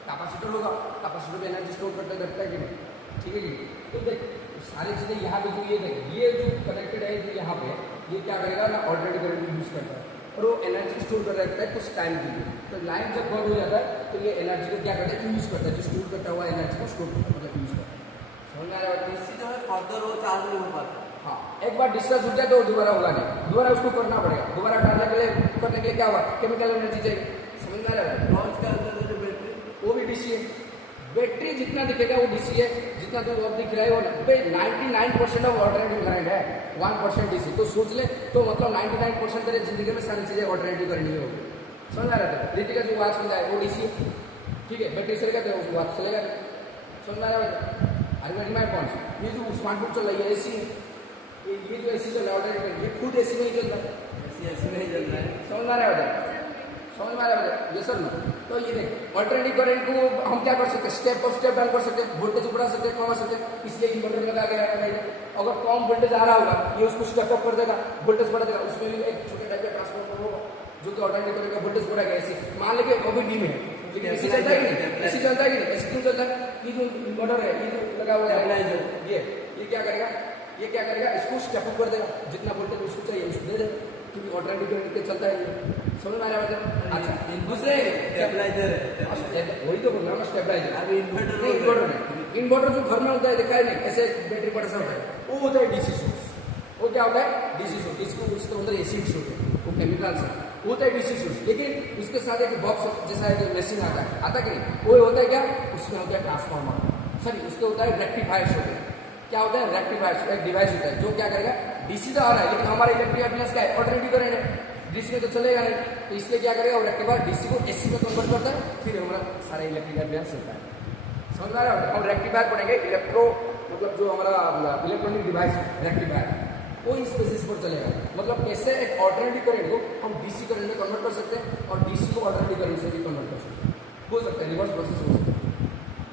कैपेसिटर होगा, कैपेसिटर में एनर्जी स्टोर करते रहता है कि नहीं? ठीक है कि नहीं? तो देख सारी चीज़ें यहाँ पे जो ये देख, ये जो कनेक्टेड है जो यहाँ पे, ये क्या करेगा ना, ऑल्टरनेटिव करंट यूज करता है और वो एनर्जी स्टोर कर रखता है कुछ टाइम के लिए। तो लाइन जब बंद हो जाता है तो ये एनर्जी को क्या करता है, यूज करता है, जो स्टोर करता हुआ एनर्जी को स्टोर करता है, मतलब यूज करता है। समझ में आ रहा है? डीसी जो है फर्दर वो चार्ज नहीं हो पाता। हाँ, एक बार डिस्चार्ज हो जाए तो दोबारा होगा नहीं, दोबारा उसको करना पड़ेगा, दोबारा डालने के लिए करने के लिए क्या हुआ, केमिकल एनर्जी चाहिए। समझ में आ रहा है? टॉर्च का अंदर जो बैटरी वो भी डीसी है। बैटरी जितना दिखेगा वो डीसी है, जितना तो अब दिख रहा है वो 99% ऑफ ऑल्टरनेटिव करंट है, 1% डीसी। तो सोच ले, तो मतलब 99% तेरे जिंदगी में सारी चीजें ऑल्टरनेटिव करंट ही होगी। समझ आ रहा था? रीति का जो बात सुन रहा है वो डीसी है, ठीक है। बैटरी चलेगा तो उसको बात चलेगा नहीं। समझ में आ रहा है? अरे माई पॉइंट, ये जो स्मार्टफोन चल रहा है ये एसी है, ये जो एसी चल रहा है ऑल्टरनेटिव, ये खुद एसी में ही चल रहा है, ऐसी नहीं चल रहा है। समझ में आ रहा है? समझ में आ रहा है? ये सर ना, तो ये देख ऑल्टरनेटिव करंट को हम क्या कर सकते हैं, स्टेप बाय स्टेप डाउन कर सकते हैं, वोल्टेज बढ़ा सकते हैं, कमा सकते हैं। इसलिए इन्वर्टर लगा गया है। अगर कम वोल्टेज आ रहा होगा ये उसको स्टेप अप कर देगा, वोल्टेज बढ़ा देगा। उसमें भी एक छोटे टाइप का ट्रांसफार्मर होगा जो कि ऑल्टरनेटिव करंट का वोल्टेज बढ़ाएगा। ऐसे मान लीजिए अभी डी में है, लेकिन एसी चलता है कि नहीं, एसी चलता है कि नहीं, एसी क्यों चलता है? ये जो इन्वर्टर है, ये जो लगा हुआ है, ये क्या करेगा, ये क्या करेगा, इसको स्टेप अप कर देगा, जितना वोल्टेज उसको चाहिए उसको दे देगा, क्योंकि ऑल्टरनेटिव करंट के चलता है ये। समझ में आ रहा है? अच्छा, दूसरे स्टेबलाइजर है, वही तो बोल रहा हूँ मैं, स्टेबलाइजर। अभी इन्वर्टर इन्वर्टर जो घर में होता है देखा है नहीं, ऐसे बैटरी पर ऐसा होता है, वो होता है डीसी सोर्स। वो क्या होता है? DC source. इसको उसके अंदर एसिड्स होते हैं, वो केमिकल्स है, वो होता है डीसी सोर्स। लेकिन उसके साथ एक बॉक्स जैसा है जो मशीन आता कि नहीं, वो होता है क्या, उसमें होता है ट्रांसफार्मर, सॉरी उसके होता है रेक्टिफायर्स होते हैं। क्या होता है? रेक्टिफायर्स, एक डिवाइस होता है जो क्या करेगा, डीसी तो आ रहा है लेकिन हमारा इलेक्ट्रिक अप्लायंस क्या है, ऑल्टरनेटिव करंट है, डीसी में तो चलेगा नहीं, तो इसलिए क्या करेगा, वो रेक्टिफायर डीसी को एसी में कन्वर्ट करता है, फिर हमारा सारा इलेक्ट्रिक अप्लायंस चलता है। समझ में आ रहा है? हम रेक्टिफायर पढ़ेंगे, इलेक्ट्रो मतलब जो हमारा इलेक्ट्रॉनिक डिवाइस रेक्टिफायर, वो इस बेसिस पर चलेगा। मतलब कैसे एक ऑल्टरनेटिव करंट को हम डीसी करंट में कन्वर्ट कर सकते हैं और डीसी को ऑल्टरनेटिव करंट से भी कन्वर्ट कर सकते हैं, हो सकता है, रिवर्स प्रोसेस हो सकता है।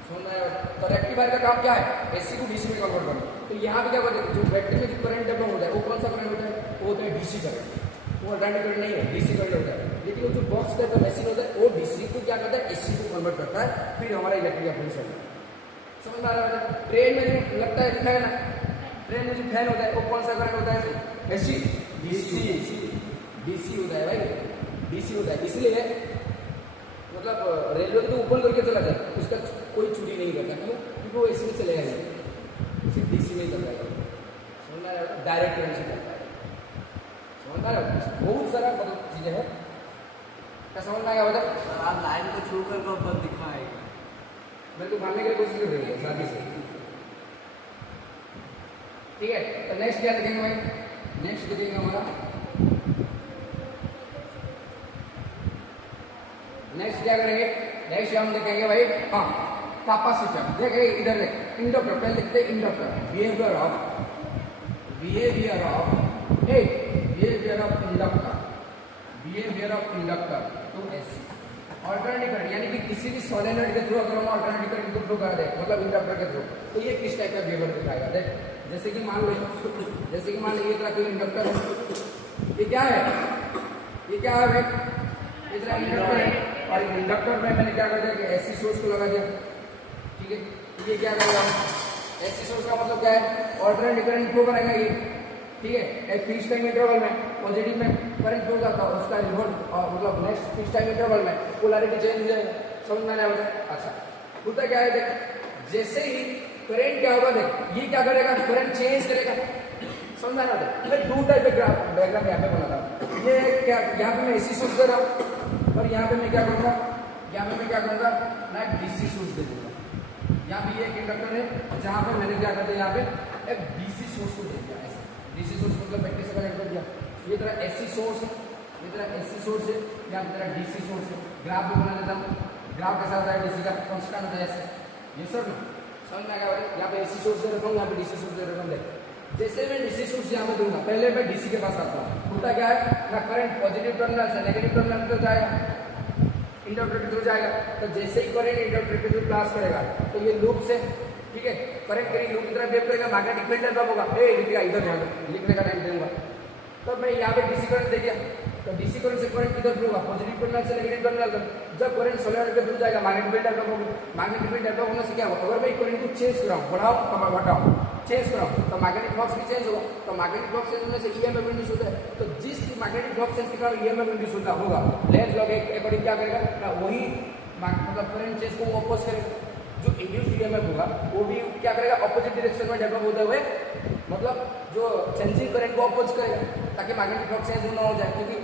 समझ में आया? तो रेक्टिफायर का काम क्या है, एसी को डीसी में कन्वर्ट करना। तो यहाँ पे क्या करते हैं, जो बैटरी में जो करंट डेवलप होता है वो कौन सा करंट होता है, वो होता है डीसी करंट, वो ऑल्टरनेटिव करंट नहीं है, डीसी करंट होता है। लेकिन वो जो बॉक्स टाइप का मशीन होता है वो डीसी को क्या करता है, एसी को कन्वर्ट करता है, फिर हमारा इलेक्ट्रिक अप्लायंस चलता है। समझ में आ रहा है? ट्रेन में जो लगता है दिखाया ना, ट्रेन में जो फैन होता है वो कौन सा करंट होता है, एसी। डीसी होता है भाई, डीसी होता है। इसलिए मतलब रेलवे तो ओपन करके चला जाए, उसका कोई चोरी नहीं करता। क्यों? क्योंकि वो इसी में चलेगा नहीं, सिर्फ डीसी में ही चल जाएगा। समझना है? डायरेक्ट करंट से चलता है। समझना है? बहुत सारा मतलब चीज़ें हैं। क्या समझ में आया? मतलब सर आप लाइन को छू कर कब बंद दिखाएगा? मेरे को मानने की कोशिश कर रही है शादी से। ठीक है, तो नेक्स्ट क्या देखेंगे भाई? नेक्स्ट देखेंगे हमारा, नेक्स्ट क्या करेंगे? नेक्स्ट हम देखेंगे भाई, हाँ, कैपेसिटर। देखिए इधर देख, इंडक्टर पहले लिखते हैं। Inductor behaviour of inductor to AC. Alternative current यानी कि किसी भी सोलेनॉइड के थ्रू अगर हम ऑल्टरनेटिव करंट को फ्लो कर दे, मतलब इंडक्टर के थ्रू, तो ये किस टाइप का बिहेवियर दिखाएगा? देख, जैसे कि मान लो ये तरह कोई इंडक्टर है। ये क्या है? ये क्या है भाई? इस तरह इंडक्टर है, और इंडक्टर में मैंने क्या कर दिया कि एसी सोर्स को लगा दिया। ठीक है, ये क्या करेगा? एसी सोर्स का मतलब क्या है? ऑल्टरनेटिव करंट फ्लो करेगा ये। ठीक है, एक फिक्स टाइम इंटरवल में पॉजिटिव में करंट फ्लो करता है, उसका रिवर्स और मतलब नेक्स्ट फिक्स टाइम इंटरवल में पोलैरिटी चेंज हो जाएगा। समझ में आया? अच्छा, होता क्या है? देख, जैसे ही करंट क्या होगा, देख ये क्या करेगा? करंट चेंज करेगा। समझ में आ रहा है? मैं दो टाइप के डायग्राम यहाँ पे बना था। ये क्या, यहाँ पे मैं एसी सोर्स दे रहा हूँ, और यहाँ पे मैं क्या करूँगा? यहाँ पे मैं क्या करूँगा? मैं डीसी सोर्स दे दूँगा। यहाँ पे ये एक इंडक्टर है, जहाँ पर मैंने क्या करते हैं, यहाँ पे एक डीसी सोर्स को दे दिया। ऐसे डीसी सोर्स मतलब बैटरी से कनेक्ट कर दिया। ये तरह एसी सोर्स है, ये तरह एसी सोर्स है, यहाँ पे तरह डीसी सोर्स है। ग्राफ भी बना देता हूँ। ग्राफ कैसा होता है? डीसी का कांस्टेंट होता है ऐसे। ये सर ना समझ में आ गया? यहाँ पे एसी सोर्स दे रखा हूँ, यहाँ पे डीसी सोर्स दे रखा हूँ। देख, जैसे मैं डीसी सोर्स यहाँ पे दूंगा, पहले मैं डीसी के पास आता हूँ। होता क्या है ना, करंट पॉजिटिव टर्मिनल से नेगेटिव टर्मिनल पे जाएगा, इंडक्टर के थ्रू जाएगा। तो जैसे ही करंट इंडक्टर के थ्रू पास करेगा, तो ये लूप से, ठीक है, करंट करी लूप की तरफ वेव करेगा, मैग्नेटिक फील्ड डेवलप होगा। लिखेगा इधर, ध्यान लिखने का टाइम दूंगा। तो मैं यहाँ पे डीसी करंट दे दिया, तो डीसी करंट से करंट किधर फ्लो होगा? पॉजिटिव टर्मिनल से नेगेटिव टर्मिनल तक। जब करंट सोलेनॉइड के थ्रू जाएगा, मैग्नेटिक फील्ड डेवलप होगी। मैग्नेटिक फील्ड डेवलप होने से क्या होगा? अगर मैं करंट को चेंज कराऊँ, बढ़ाऊँ तो घटाऊँ, चेंज कराऊँ, तो मैग्नेटिक फ्लक्स भी चेंज होगा। तो मैग्नेटिक फ्लक्स चेंज होने से ईएमएफ इंड्यूस होता है। तो जिस मैग्नेटिक फ्लक्स चेंज के कारण ईएमएफ इंड्यूस होगा, लेंज लॉ के अकॉर्डिंग क्या करेगा? वही मतलब करंट चेंज को अपोज करेगा। जो इंड्यूस्ड ईएमएफ होगा वो भी क्या करेगा? अपोजिट डायरेक्शन में डेवलप होते हुए, मतलब जो चेंजिंग करंट को अपोज करेगा, ताकि मैग्नेटिक फ्लक्स चेंज ना हो जाए। क्योंकि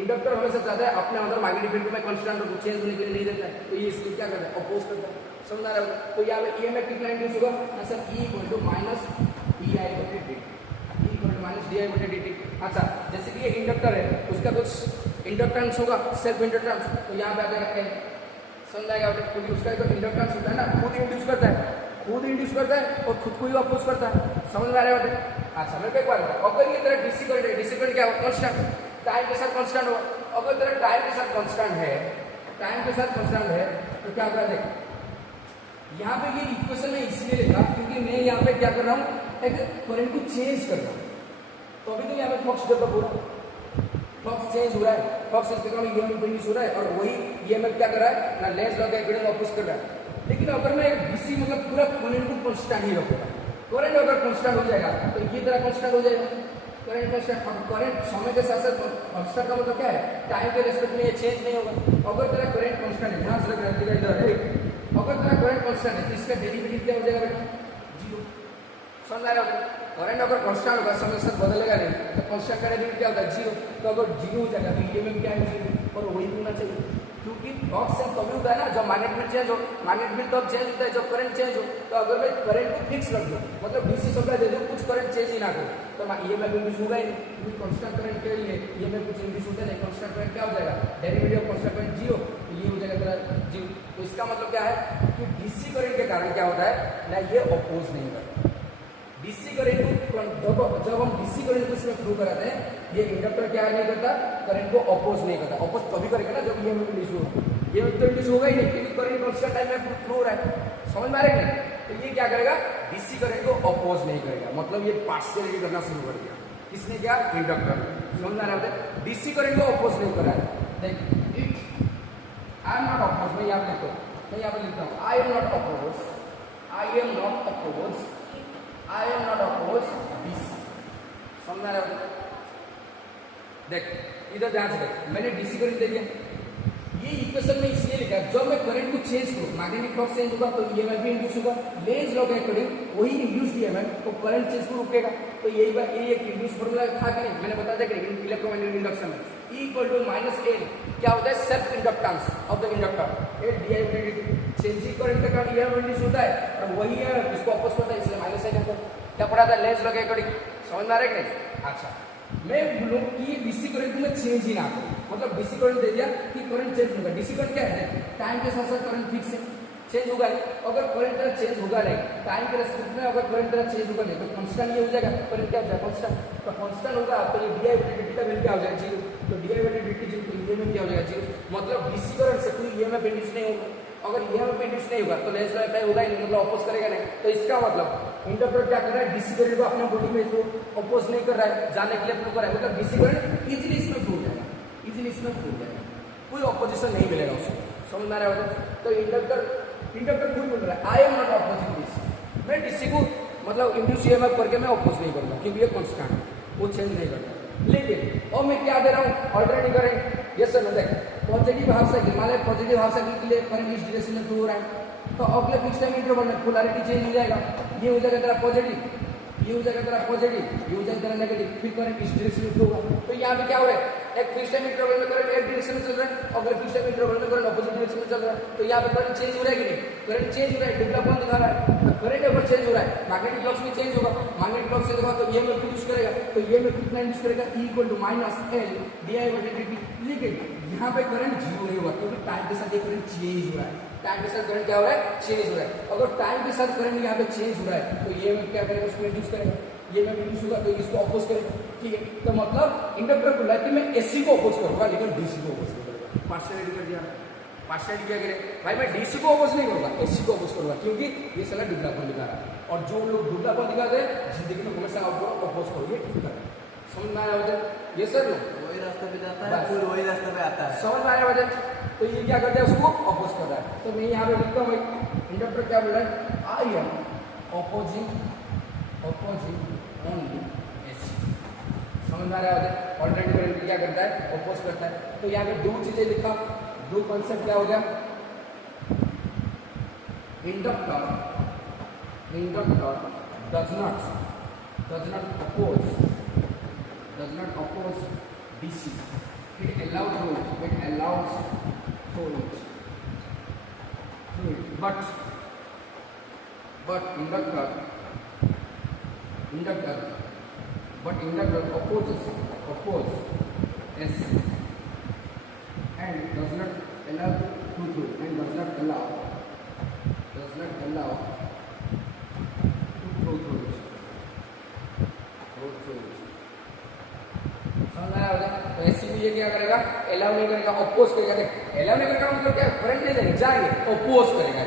इंडक्टर हमेशा चाहता है अपने अंदर मैग्नेटिक फील्ड में कांस्टेंट चेंज होने के लिए नहीं देता है, तो ये इसको क्या करता है? अपोज करता है। समझ आ रहा है? तो यहाँ पे ईएमएफ कितना इंड्यूस होगा? Sir E = -di/dt। अच्छा, जैसे कि ये इंडक्टर है, उसका कुछ इंडक्टेंस होगा, सेल्फ इंडक्टेंस, तो यहाँ पे आ जाएगा। समझ आएगा? क्योंकि उसका जो इंडक्टेंस होता है ना, खुद इंड्यूस करता है और खुद को ही अपोज करता है। समझ में आ रहा है? अच्छा, मैं एक बार अगर ये तरह डीसी करंट क्या होगा? कांस्टेंट, टाइम के साथ कांस्टेंट होगा। अगर तेरा टाइम के साथ कांस्टेंट है, तो क्या होगा? देख, यहाँ पे ये इक्वेशन में इसलिए लिखा क्योंकि मैं यहाँ पे क्या कर रहा हूँ? एक करंट को चेंज कर रहा हूँ। तो अभी तो यहाँ पे फ्लक्स डेवलप हो रहा है, फ्लक्स चेंज हो रहा है, फ्लक्स चेंज के कारण ईएमएफ इंड्यूस हो रहा है, और वही ईएमएफ क्या कर रहा है ना? लेंज लॉ के अकॉर्डिंग अपोज कर रहा है। लेकिन अगर मैं डीसी मतलब पूरा करंट को कांस्टेंट ही रखूंगा, करंट अगर कांस्टेंट हो जाएगा तो ये तरह कांस्टेंट हो जाएगा। करंट कांस्टेंट, और करंट समय के साथ साथ कांस्टेंट का मतलब क्या है? टाइम के रेस्पेक्ट में ये चेंज नहीं होगा। अगर तेरा करंट कांस्टेंट है, ध्यान से रखना इधर है, अगर तेरा करंट कांस्टेंट है तो इसका डेरिवेटिव क्या हो जाएगा बेटा? 0। समझ आ रहा है? करंट अगर कांस्टेंट होगा, समय से बदलेगा नहीं, तो कांस्टेंट का डेरिवेटिव क्या होता है? 0। तो अगर 0 हो जाएगा तो ईएमएफ क्या है? 0, और वही होना चाहिए। क्योंकि फ्लक्स चेंज तभी होता है ना जब मैग्नेटिक फील्ड चेंज हो, मैग्नेटिक फील्ड तब चेंज होता है जब करंट चेंज हो। तो अगर मैं करंट को फिक्स रख दूँ, मतलब डीसी सप्लाई दे दूँ, कुछ करंट चेंज ही ना करूँ, तो ईएमएफ इंड्यूस होगा ही नहीं। क्योंकि कांस्टेंट करंट के लिए ईएमएफ कुछ इंड्यूस होता नहीं। कांस्टेंट करंट क्या हो जाएगा? डेरिवेटिव ऑफ कांस्टेंट करंट 0, तो ये हो जाएगा तेरा 0। तो इसका मतलब क्या है कि डीसी करंट के कारण क्या होता है ना, ये अपोज नहीं करता। डीसी करंट को जब हम डीसी करंट को इसमें फ्लो कराते हैं, ये इंडक्टर क्या नहीं करता? करंट को अपोज नहीं करता। अपोज तभी करेगा ना जब ईएमएफ इंड्यूस होगा। ईएमएफ तो इंड्यूस होगा ही नहीं क्योंकि करंट कांस्टेंट टाइम में फ्लो हो रहा है। समझ में आ रहा है नहीं? तो ये क्या करेगा? डीसी करंट को अपोज नहीं करेगा, मतलब ये पार्शियलिटी करना शुरू कर दिया। किसने? क्या? इंडक्टर। समझ में आ रहा है? डीसी करंट को अपोज नहीं कर रहा है। देख, आई एम नॉट अपोज, मैं यहाँ पे लिखता हूँ I am not oppose DC. समझ आ रहा है? देख इधर ध्यान से देख, मैंने डीसी करंट दे दिया, ये इक्वेशन में इसलिए लिखा है जब मैं करंट को चेंज करूँ, मैग्नेटिक फ्लक्स चेंज होगा तो ईएमएफ भी इंड्यूस होगा, लेंज लॉ के अकॉर्डिंग वही इंड्यूस्ड ईएमएफ तो करंट चेंज को रुकेगा। तो यही बात, ये एक इंड्यूस फार्मूला था कि नहीं, मैंने बताया था कि इलेक्ट्रोमैग्नेटिक इंडक्शन में E equal to minus L क्या होता है, self inductance of the inductor, A D I by D, changing current का कारण ईएमएफ इंड्यूस होता है और वही है इसको अपोज करता है, इसलिए माइनस एल करता है। क्या पढ़ा था, लेंज लॉ के अकॉर्डिंग, समझ में आ रहा है कि नहीं? अच्छा, मैं बोलूं कि ये डीसी करंट में चेंज ही ना करूं, मतलब डीसी करंट दे दिया कि करंट चेंज होगा। डीसी करंट क्या है, टाइम के साथ साथ करंट फिक्स है, चेंज होगा नहीं। अगर करंट तेरा चेंज होगा नहीं, टाइम के रेस्पेक्ट में अगर करंट तेरा चेंज होगा नहीं तो कांस्टेंट ये हो जाएगा, करंट क्या हो जाएगा, कांस्टेंट। तो कांस्टेंट होगा तो ये D I by D T का वैल्यू क्या हो जाएगा, जीरो। तो D I by D T zero, तो ईएमएफ क्या हो जाएगा, जीरो। मतलब डीसी करंट से कोई ईएमएफ इंड्यूस नहीं होगा। अगर ईएमएफ इंड्यूस नहीं होगा तो लेंज लॉ अप्लाई होगा ही नहीं, मतलब अपोज करेगा नहीं। तो इसका मतलब इंडक्टर क्या कर रहा है, डीसी करंट को अपने बॉडी में इसको अपोज नहीं कर रहा है, जाने के लिए फ्लो कर रहा है, मतलब डीसी करंट इजीली इसमें फ्लो हो जाएगा, इजीली इसमें फ्लो हो जाएगा, कोई ऑपोजिशन नहीं मिलेगा उसको, समझ में आ रहा है? तो इंडक्टर खुद बोल रहा है आई एम नॉट अपोजिंग डीसी, मैं डीसी को मतलब इंड्यूस ईएमएफ करके मैं अपोज नहीं करूंगा क्योंकि ये कांस्टेंट है, वो चेंज नहीं करता। लेकिन और मैं क्या दे रहा हूँ, ऑल्टरनेटिव करंट। ये सर देख, पॉजिटिव हाफ साइकिल, मान लो पॉजिटिव हाफ साइकिल के लिए करंट इस डायरेक्शन में फ्लो हो रहा है, तो अगले फिक्स टाइम इंटरवल में पोलैरिटी चेंज हो जाएगा, ये हो जाएगा तेरा पॉजिटिव, ये हो जाएगा तेरा पॉजिटिव, ये हो जाएगा तेरा नेगेटिव, फिर करंट इस डायरेक्शन में फ्लो होगा। तो यहाँ पे क्या हो रहा है, एक फिक्स टाइम इंटरवल में करंट एक डायरेक्शन में चल रहा है, अगले फिक्स टाइम इंटरवल में करंट अपोजिट डायरेक्शन में चल रहा है। तो यहाँ पे करंट चेंज हो रहा है कि नहीं, करंट चेंज हो रहा है, डिप्लापन दिखा रहा है, करंट अगर चेंज हो रहा है, मैग्नेटिक फ्लक्स में चेंज होगा, मैग्नेटिक फ्लक्स चेंज होगा तो ईएमएफ इंड्यूस करेगा, तो ईएमएफ कितना इंड्यूस करेगा, E equal to minus L D I by D T. लेकिन यहाँ पे करंट जीरो नहीं हुआ क्योंकि टाइम के साथ ये करंट चेंज हो रहा है, टाइम के साथ करंट क्या हो रहा है, चेंज हो रहा है। अगर टाइम के साथ करंट यहाँ पे चेंज हो रहा है तो ये क्या करेगा, उसको इंड्यूस करेगा, ये में इंड्यूस होगा तो इसको अपोज करेगा, ठीक है। तो मतलब इंडक्टर बोला कि मैं एसी को अपोज करूंगा लेकिन डीसी को अपोज नहीं करूंगा, पार्शियलिटी कर दिया, पार्शियलिटी क्या करे भाई, मैं डीसी को अपोज नहीं करूंगा, एसी को अपोज करूंगा क्योंकि ये सारा दुबलापन दिखा रहा है, और जो लोग दुबलापन दिखाते हैं जिंदगी में हमेशा आपको अपोज करो, ये ठीक है, समझ में आया वजह? ये सर वही रास्ते पे जाता है, फिर वही रास्ते पे आता है, समझ में आया वजह? तो ये क्या करता है, उसको अपोज कर रहा है। तो मैं यहाँ पे लिखता हूँ इंडक्टर क्या बोल रहा है, I am opposing only AC, समझ में आ रहा है? ऑल्टरनेटिव करंट क्या करता है, अपोज करता है। तो यहाँ पे दो चीजें लिखा, दो कॉन्सेप्ट क्या हो गया, inductor does not oppose DC, it allows fluid, but inductor opposes AC and does not allow to flow and does not allow to flow through it. समझ में आया होगा? तो एसी भी ये क्या करेगा, अलाउ नहीं करेगा, अपोज करेगा। अलाउ नहीं करेगा मतलब क्या, करंट नहीं देंगे, जाएंगे अपोज करेगा,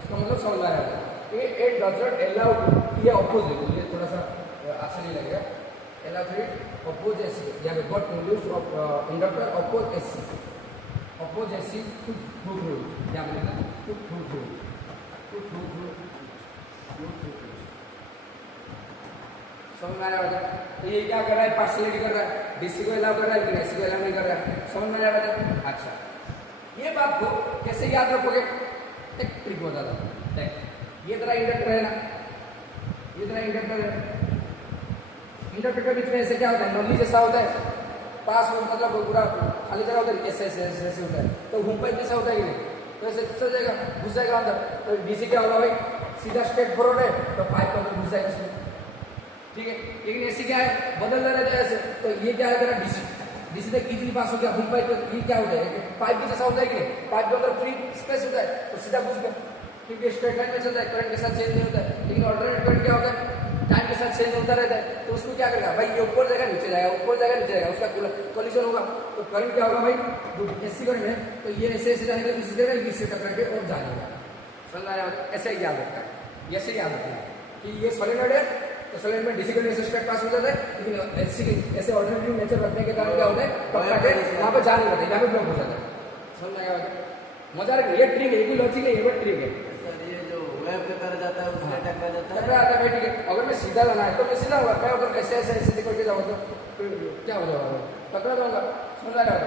इसका मतलब समझ में आया होगा? ये डज नॉट अलाउ, ये अपोज है, ये थोड़ा सा अच्छा नहीं लगेगा, अलाउ फिर अपोज एसी, यहाँ पे got induce of inductor oppose AC to flow through, यहाँ पे लिखा टू फ्लो थ्रू, समझ में आ रहा है? तो ये क्या कर रहा है, पार्शियलिटी कर रहा है, डीसी को अलाउ कर रहा है लेकिन एसी को अलाउ नहीं कर रहा है, समझ में आ रहा है? अच्छा, ये बात को कैसे याद रखोगे, एक ट्रिक बताता हूँ। देख, ये तेरा इंडक्टर है ना, ये तेरा इंडक्टर है, इंडक्टर के बीच में ऐसे क्या होता है, नली जैसा होता है, पास में मतलब पूरा खाली जगह होता है, ऐसे होता है, तो घूम पाइप जैसा होता है कि नहीं, तो ऐसे चल जाएगा, घुस जाएगा अंदर। तो डीसी क्या होगा भाई, सीधा स्ट्रेट फॉरवर्ड है तो पाइप अंदर घुस जाएगा इसमें, ठीक है। लेकिन एसी क्या है, बदलता रहता है ऐसे, तो ये क्या है तेरा डीसी तक इजीली पास हो गया, घूम पाइप ये क्या होता है, पाइप भी जैसा होता है कि नहीं, पाइप के अंदर फ्री स्पेस होता है तो सीधा घुस गया, क्योंकि स्ट्रेट लाइन में चलता है, करंट के साथ चेंज नहीं होता है। लेकिन ऑल्टरनेट करंट क्या होता है, टाइम के साथ चेंज होता रहता है, तो उसको क्या करेगा भाई, ये ऊपर जाएगा नीचे जाएगा, ऊपर जाएगा नीचे जाएगा, उसका कोलिजन होगा। तो करंट क्या होगा भाई, जो एसी करंट है तो ये ऐसे जाने के लिए सीधे इससे टकरा के और जाएगा, समझ आया? ऐसे याद रखता है, ऐसे याद रखना है कि ये सोलेनॉइड है तो सोलेनॉइड में डीसी करंट ऐसे स्ट्रेट पास हो जाता है, लेकिन एसी ऐसे ऑल्टरनेटिव नेचर रखने के कारण क्या होता है, टकरा के वहाँ पर जा नहीं पाते, यहाँ पे ब्लॉक हो जाता है, समझ आया? मजा रखना, ये ट्रिक है, ये लॉजिक है, ये बट ट्रिक है। ये जो वेब पे कर जाता है उसमें टकरा जाता है, टकरा आता है, ठीक है। अगर मैं सीधा लाना है तो मैं सीधा होगा, मैं अगर ऐसे करके जाऊँगा तो क्या हो जाएगा, पकड़ा जाऊंगा, समझ आ रहा है?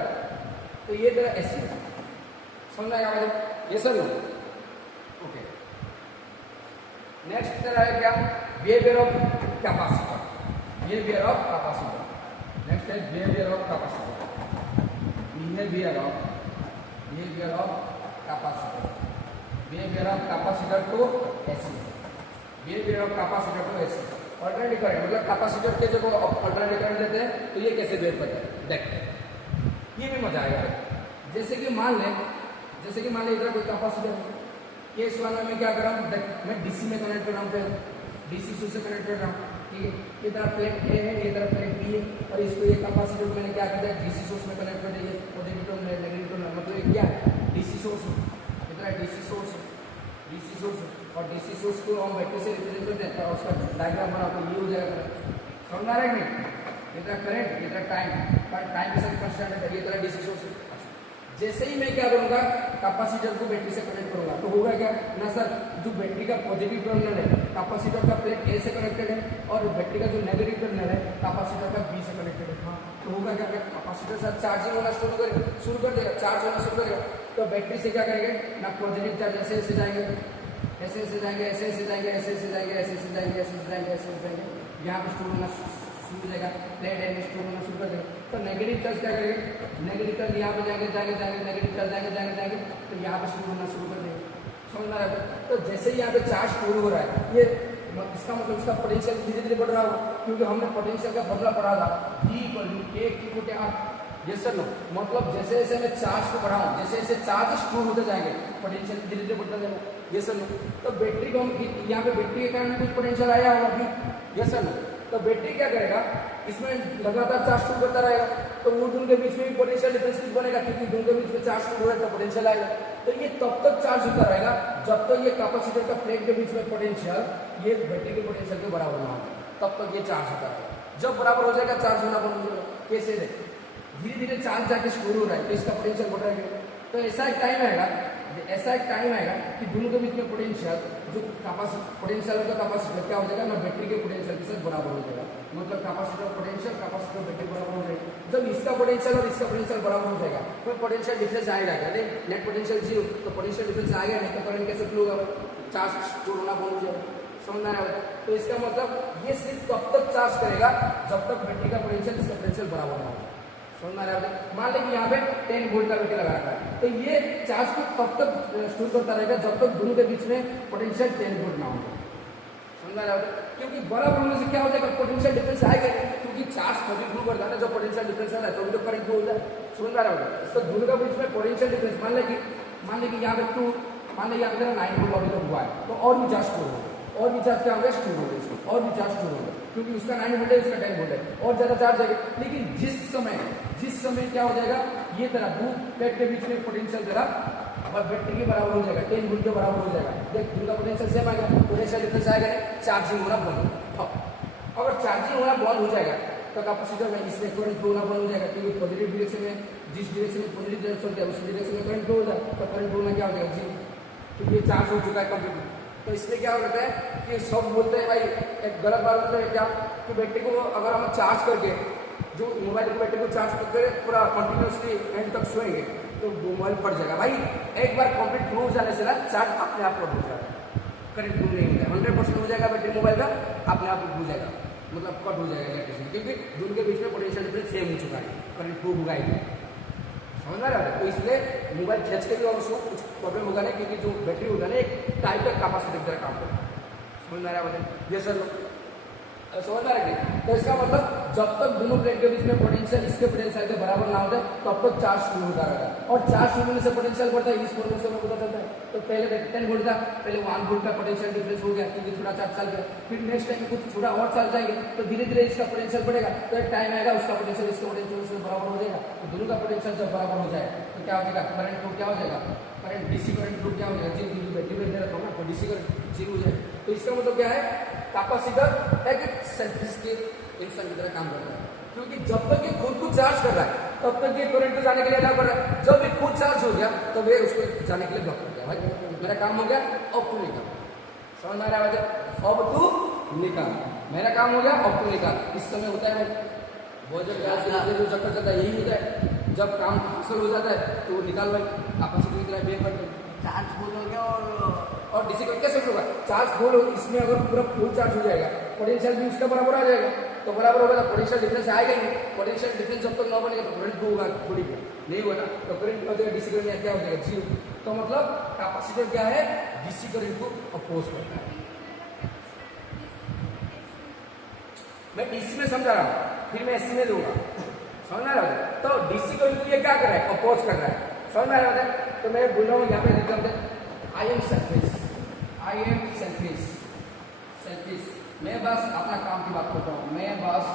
तो ये तेरा एसी है, समझ आएगा मुझे? ये सर ओके। नेक्स्ट तेरा है क्या? Behaviour of capacitor, behaviour of capacitor. Next है behaviour of capacitor, behaviour of capacitor, behaviour of capacitor to AC, behaviour of capacitor to AC. Alternative current मतलब कैपेसिटर के जब ऑल्टरनेटिव करंट देते हैं तो ये कैसे बिहेव करता है देखते हैं, ये भी मजा आएगा। जैसे कि मान ले इधर कोई कैपेसिटर है, केस वाला में क्या कर रहा हूँ, मैं डीसी में कनेक्ट कर रहा हूँ, फिर डीसी सोर्स से कनेक्ट कर रहा हूँ, ठीक है। ये तरफ प्लेट ए है, ये तरफ प्लेट बी है, और इसको ये कैपेसिटर मैंने क्या कर दिया, डीसी सोर्स में कनेक्ट कर दिया, पॉजिटिव टर्मिनल नेगेटिव टर्मिनल, मतलब ये क्या डीसी सोर्स है, इतना डीसी सोर्स है, और डीसी सोर्स को हम बैटरी से रिप्रेजेंट करते हैं, तो उसका डायग्राम बना तो ये हो जाएगा, समझ आ रहा है नहीं? इतना करंट, इतना टाइम के साथ कांस्टेंट है, ये तरह डीसी सोर्स है। जैसे ही मैं क्या करूंगा, कैपेसिटर को बैटरी से कनेक्ट करूंगा, तो होगा क्या ना सर, जो बैटरी का पॉजिटिव टर्मिनल है कैपेसिटर का प्लेट ए से कनेक्टेड है, और बैटरी का जो नेगेटिव टर्मिनल है कैपेसिटर का बी से कनेक्टेड है। हाँ, तो होगा क्या, कैपेसिटर साथ चार्जिंग होना शुरू कर देगा, चार्ज होना शुरू करेगा, तो बैटरी से क्या करेंगे ना, पॉजिटिव चार्ज ऐसे जाएंगे, ऐसे जाएंगे, यहाँ पे स्टोर होना शुरू हो जाएगा, प्लेट एंड स्टोर होना शुरू कर देगा। तो नेगेटिव चार्ज क्या करेंगे, नेगेटिव चार्ज यहाँ पे जाएंगे, नेगेटिव चार्ज जाएंगे, तो यहाँ पे स्टोर होना शुरू कर देंगे, समझ आ रहा है? तो जैसे ही यहाँ पे चार्ज स्टोर हो रहा है, ये इसका मतलब इसका पोटेंशियल धीरे धीरे बढ़ रहा होगा, क्योंकि हमने पोटेंशियल का फॉर्मूला पढ़ा था, यस सर नो, मतलब जैसे जैसे मैं चार्ज को बढ़ाऊं, जैसे चार्ज स्टोर होते जाएंगे, पोटेंशियल धीरे धीरे बढ़ता जाएगा, यस सर नो। तो बैटरी को हम यहाँ पे बैटरी के कारण कुछ पोटेंशियल आया होगा अभी, यस सर नो। तो बैटरी क्या करेगा, इसमें लगातार चार्ज स्टोर करता रहेगा, तो वो दोनों के बीच में भी पोटेंशियल डिफरेंस बनेगा, क्योंकि दोनों के बीच में चार्ज स्टोर हो रहा है तो पोटेंशियल आएगा। तो ये तब तक चार्ज होता रहेगा जब तक ये कैपेसिटर का प्लेट के बीच में पोटेंशियल ये बैटरी के पोटेंशियल के बराबर ना हो, तब तक ये चार्ज होता रहेगा। जब बराबर हो जाएगा चार्ज होना बंद हो जाएगा। कैसे है, धीरे धीरे चार्ज जाके स्टोर हो रहा है तो इसका पोटेंशियल बढ़ रहा है। तो ऐसा एक टाइम आएगा कि दोनों के बीच में पोटेंशियल जो पोटेंशियल का कैपेसिटर क्या हो जाएगा ना, बैटरी के पोटेंशियल के साथ बराबर हो जाएगा, मतलब कैपेसिटर पोटेंशियल कैपेसिटर बैटरी बराबर हो जाएगा। जब इसका पोटेंशियल और इसका पोटेंशियल बराबर हो जाएगा तो पोटेंशियल डिफरेंस आएगा, कहते नेट पोटेंशियल 0, तो पोटेंशियल डिफरेंस आएगा नहीं तो करंट कैसे फ्लो होगा, चार्ज स्टोर होना बंद हो जाएगा, समझ आ रहा है? तो इसका मतलब ये सिर्फ तब तक चार्ज करेगा जब तक बैटरी का पोटेंशियल इसका पोटेंशियल बराबर ना हो, समझ आ रहा है? मान लें कि यहाँ पे 10 वोल्ट का बैटरी लगा रखा है, तो ये चार्ज को तब तक स्टोर करता रहेगा जब तक दोनों के बीच में पोटेंशियल 10 वोल्ट ना हो, समझ आ रहा है? क्योंकि बराबर होने से क्या हो जाएगा, पोटेंशियल डिफरेंस आएगा, क्योंकि चार्ज कभी फ्लो करता है ना, जब पोटेंशियल डिफरेंस आ रहा है तो भी तो करंट फ्लो होता है, समझ आ रहा है? तो दोनों के बीच में पोटेंशियल डिफरेंस मान लें कि यहाँ पे 2, मान लें यहाँ पे 9 वोल्ट अभी तक हुआ है, तो और भी चार्ज स्टोर होगा, और भी चार्ज क्या होगा, स्टोर होगा इसमें, और भी चार्ज स्टोर होगा, क्योंकि उसका 9 वोल्ट है, इसका 10 वोल्ट है, और ज्यादा चार्ज आएगा। लेकिन जिस समय क्या हो जाएगा, ये तरह दो प्लेट के बीच में पोटेंशियल जरा और बैटरी के बराबर हो जाएगा, 10 वोल्ट के बराबर हो जाएगा, देख इनका पोटेंशियल सेम आएगा, पोटेंशियल डिफरेंस आएगा नहीं, चार्जिंग होना बंद। अगर चार्जिंग होना बंद हो जाएगा तो कैपेसिटर में इसमें करंट फ्लो होना बंद हो जाएगा, क्योंकि पॉजिटिव डायरेक्शन में जिस डायरेक्शन में पॉजिटिव डायरेक्शन होता है उस डायरेक्शन में करंट फ्लो हो जाएगा, तो करंट फ्लो में क्या हो जाएगा 0, क्योंकि ये चार्ज हो चुका है कंप्लीटली। तो इसमें क्या होता है कि सब बोलते हैं भाई, एक गलत बात होता है क्या कि बैटरी को अगर हम चार्ज करके जो मोबाइल की बैटरी को चार्ज करके पूरा कंटिन्यूसली एंड तक सोएंगे तो मोबाइल फट जाएगा। भाई एक बार कंप्लीट फ्लो हो जाने से ना चार्ज अपने आप कट हो जाएगा, करंट फ्लो नहीं होता है, 100% हो जाएगा बैटरी मोबाइल का, अपने आप हो जाएगा, मतलब कट हो जाएगा इलेक्ट्रिसिटी, क्योंकि दोनों के बीच में पोटेंशियल डिफरेंस सेम हो चुका है, करंट फ्लो होगा ही नहीं, समझ आ रहा है? तो इसलिए मोबाइल खींच के भी और उसको कुछ प्रॉब्लम होगा नहीं, क्योंकि जो बैटरी होगा ना एक टाइप का कैपेसिटी की तरह काम करेगा, समझ आ रहा है? ये सर समझ आ रहा है? तो इसका मतलब जब तक दोनों प्लेट के बीच में पोटेंशियल इसके पोटेंशियल के बराबर ना होता है तब तक चार्ज शुरू होता रहेगा, और चार्ज शुरू होने से पोटेंशियल बढ़ता है, इस फॉर्मूले से पता चलता है। तो पहले 10 वोल्ट था, पहले 1 वोल्ट का पोटेंशियल डिफरेंस हो गया, क्योंकि थोड़ा चार्ज चल गया, फिर नेक्स्ट टाइम कुछ थोड़ा और चल जाएंगे तो धीरे धीरे इसका पोटेंशियल बढ़ेगा, तो एक टाइम आएगा उसका पोटेंशियल इसका पोटेंशियल उससे बराबर हो जाएगा। तो दोनों का पोटेंशियल जब बराबर हो जाए तो क्या हो जाएगा, करंट फ्लो क्या हो जाएगा, करंट डीसी करंट फ्लो क्या हो जाएगा, जिन बैटरी में दे रखा हूँ ना तो डीसी करंट 0 हो जाएगा। तो इसका मतलब क्या है, कैपेसिटर एक सेंट्रिस के इंसान की तरह काम करता है, क्योंकि जब तक ये खुद को चार्ज कर रहा है तब तक ये करंट को जाने के लिए अलाउ कर रहा है, जब ये खुद चार्ज हो गया तब ये उसको जाने के लिए ब्लॉक कर दिया। भाई मेरा काम हो गया, अब तू निकाल, समझ आ रहा है? अब तू निकाल, मेरा काम हो गया, अब तू निकाल। इस समय होता है भोजन गैस के लिए जो चक्कर चलता है यही होता है। जब काम हासिल हो जाता है तो वो निकाल भाई कैपेसिटी की तरह बिहेव करते हैं। चार्ज फुल हो गया और डीसी को कैसे होगा चार्ज फुल हो, इसमें अगर पूरा फुल चार्ज हो जाएगा पोटेंशियल भी उसका बराबर आ जाएगा, तो बराबर होगा तो पोटेंशियल डिफरेंस आएगा ही नहीं। पोटेंशियल डिफरेंस जब तक ना बनेगा तो करंट को होगा थोड़ी नहीं होगा ना, तो करंट क्या हो जाएगा डीसी करंट क्या हो जाएगा जीरो। तो मतलब कैपेसिटर क्या है डीसी करंट को अपोज करता है। मैं डीसी में समझा रहा हूँ फिर मैं एसी में दूंगा, समझ में आ रहा है। तो डीसी करंट के लिए क्या कर रहा है अपोज कर रहा है, समझ में आ रहा है। तो मैं बोल रहा हूँ यहाँ पे लिखता हूँ आई एम सेल्फिश, मैं बस अपना काम की बात करता हूँ, मैं बस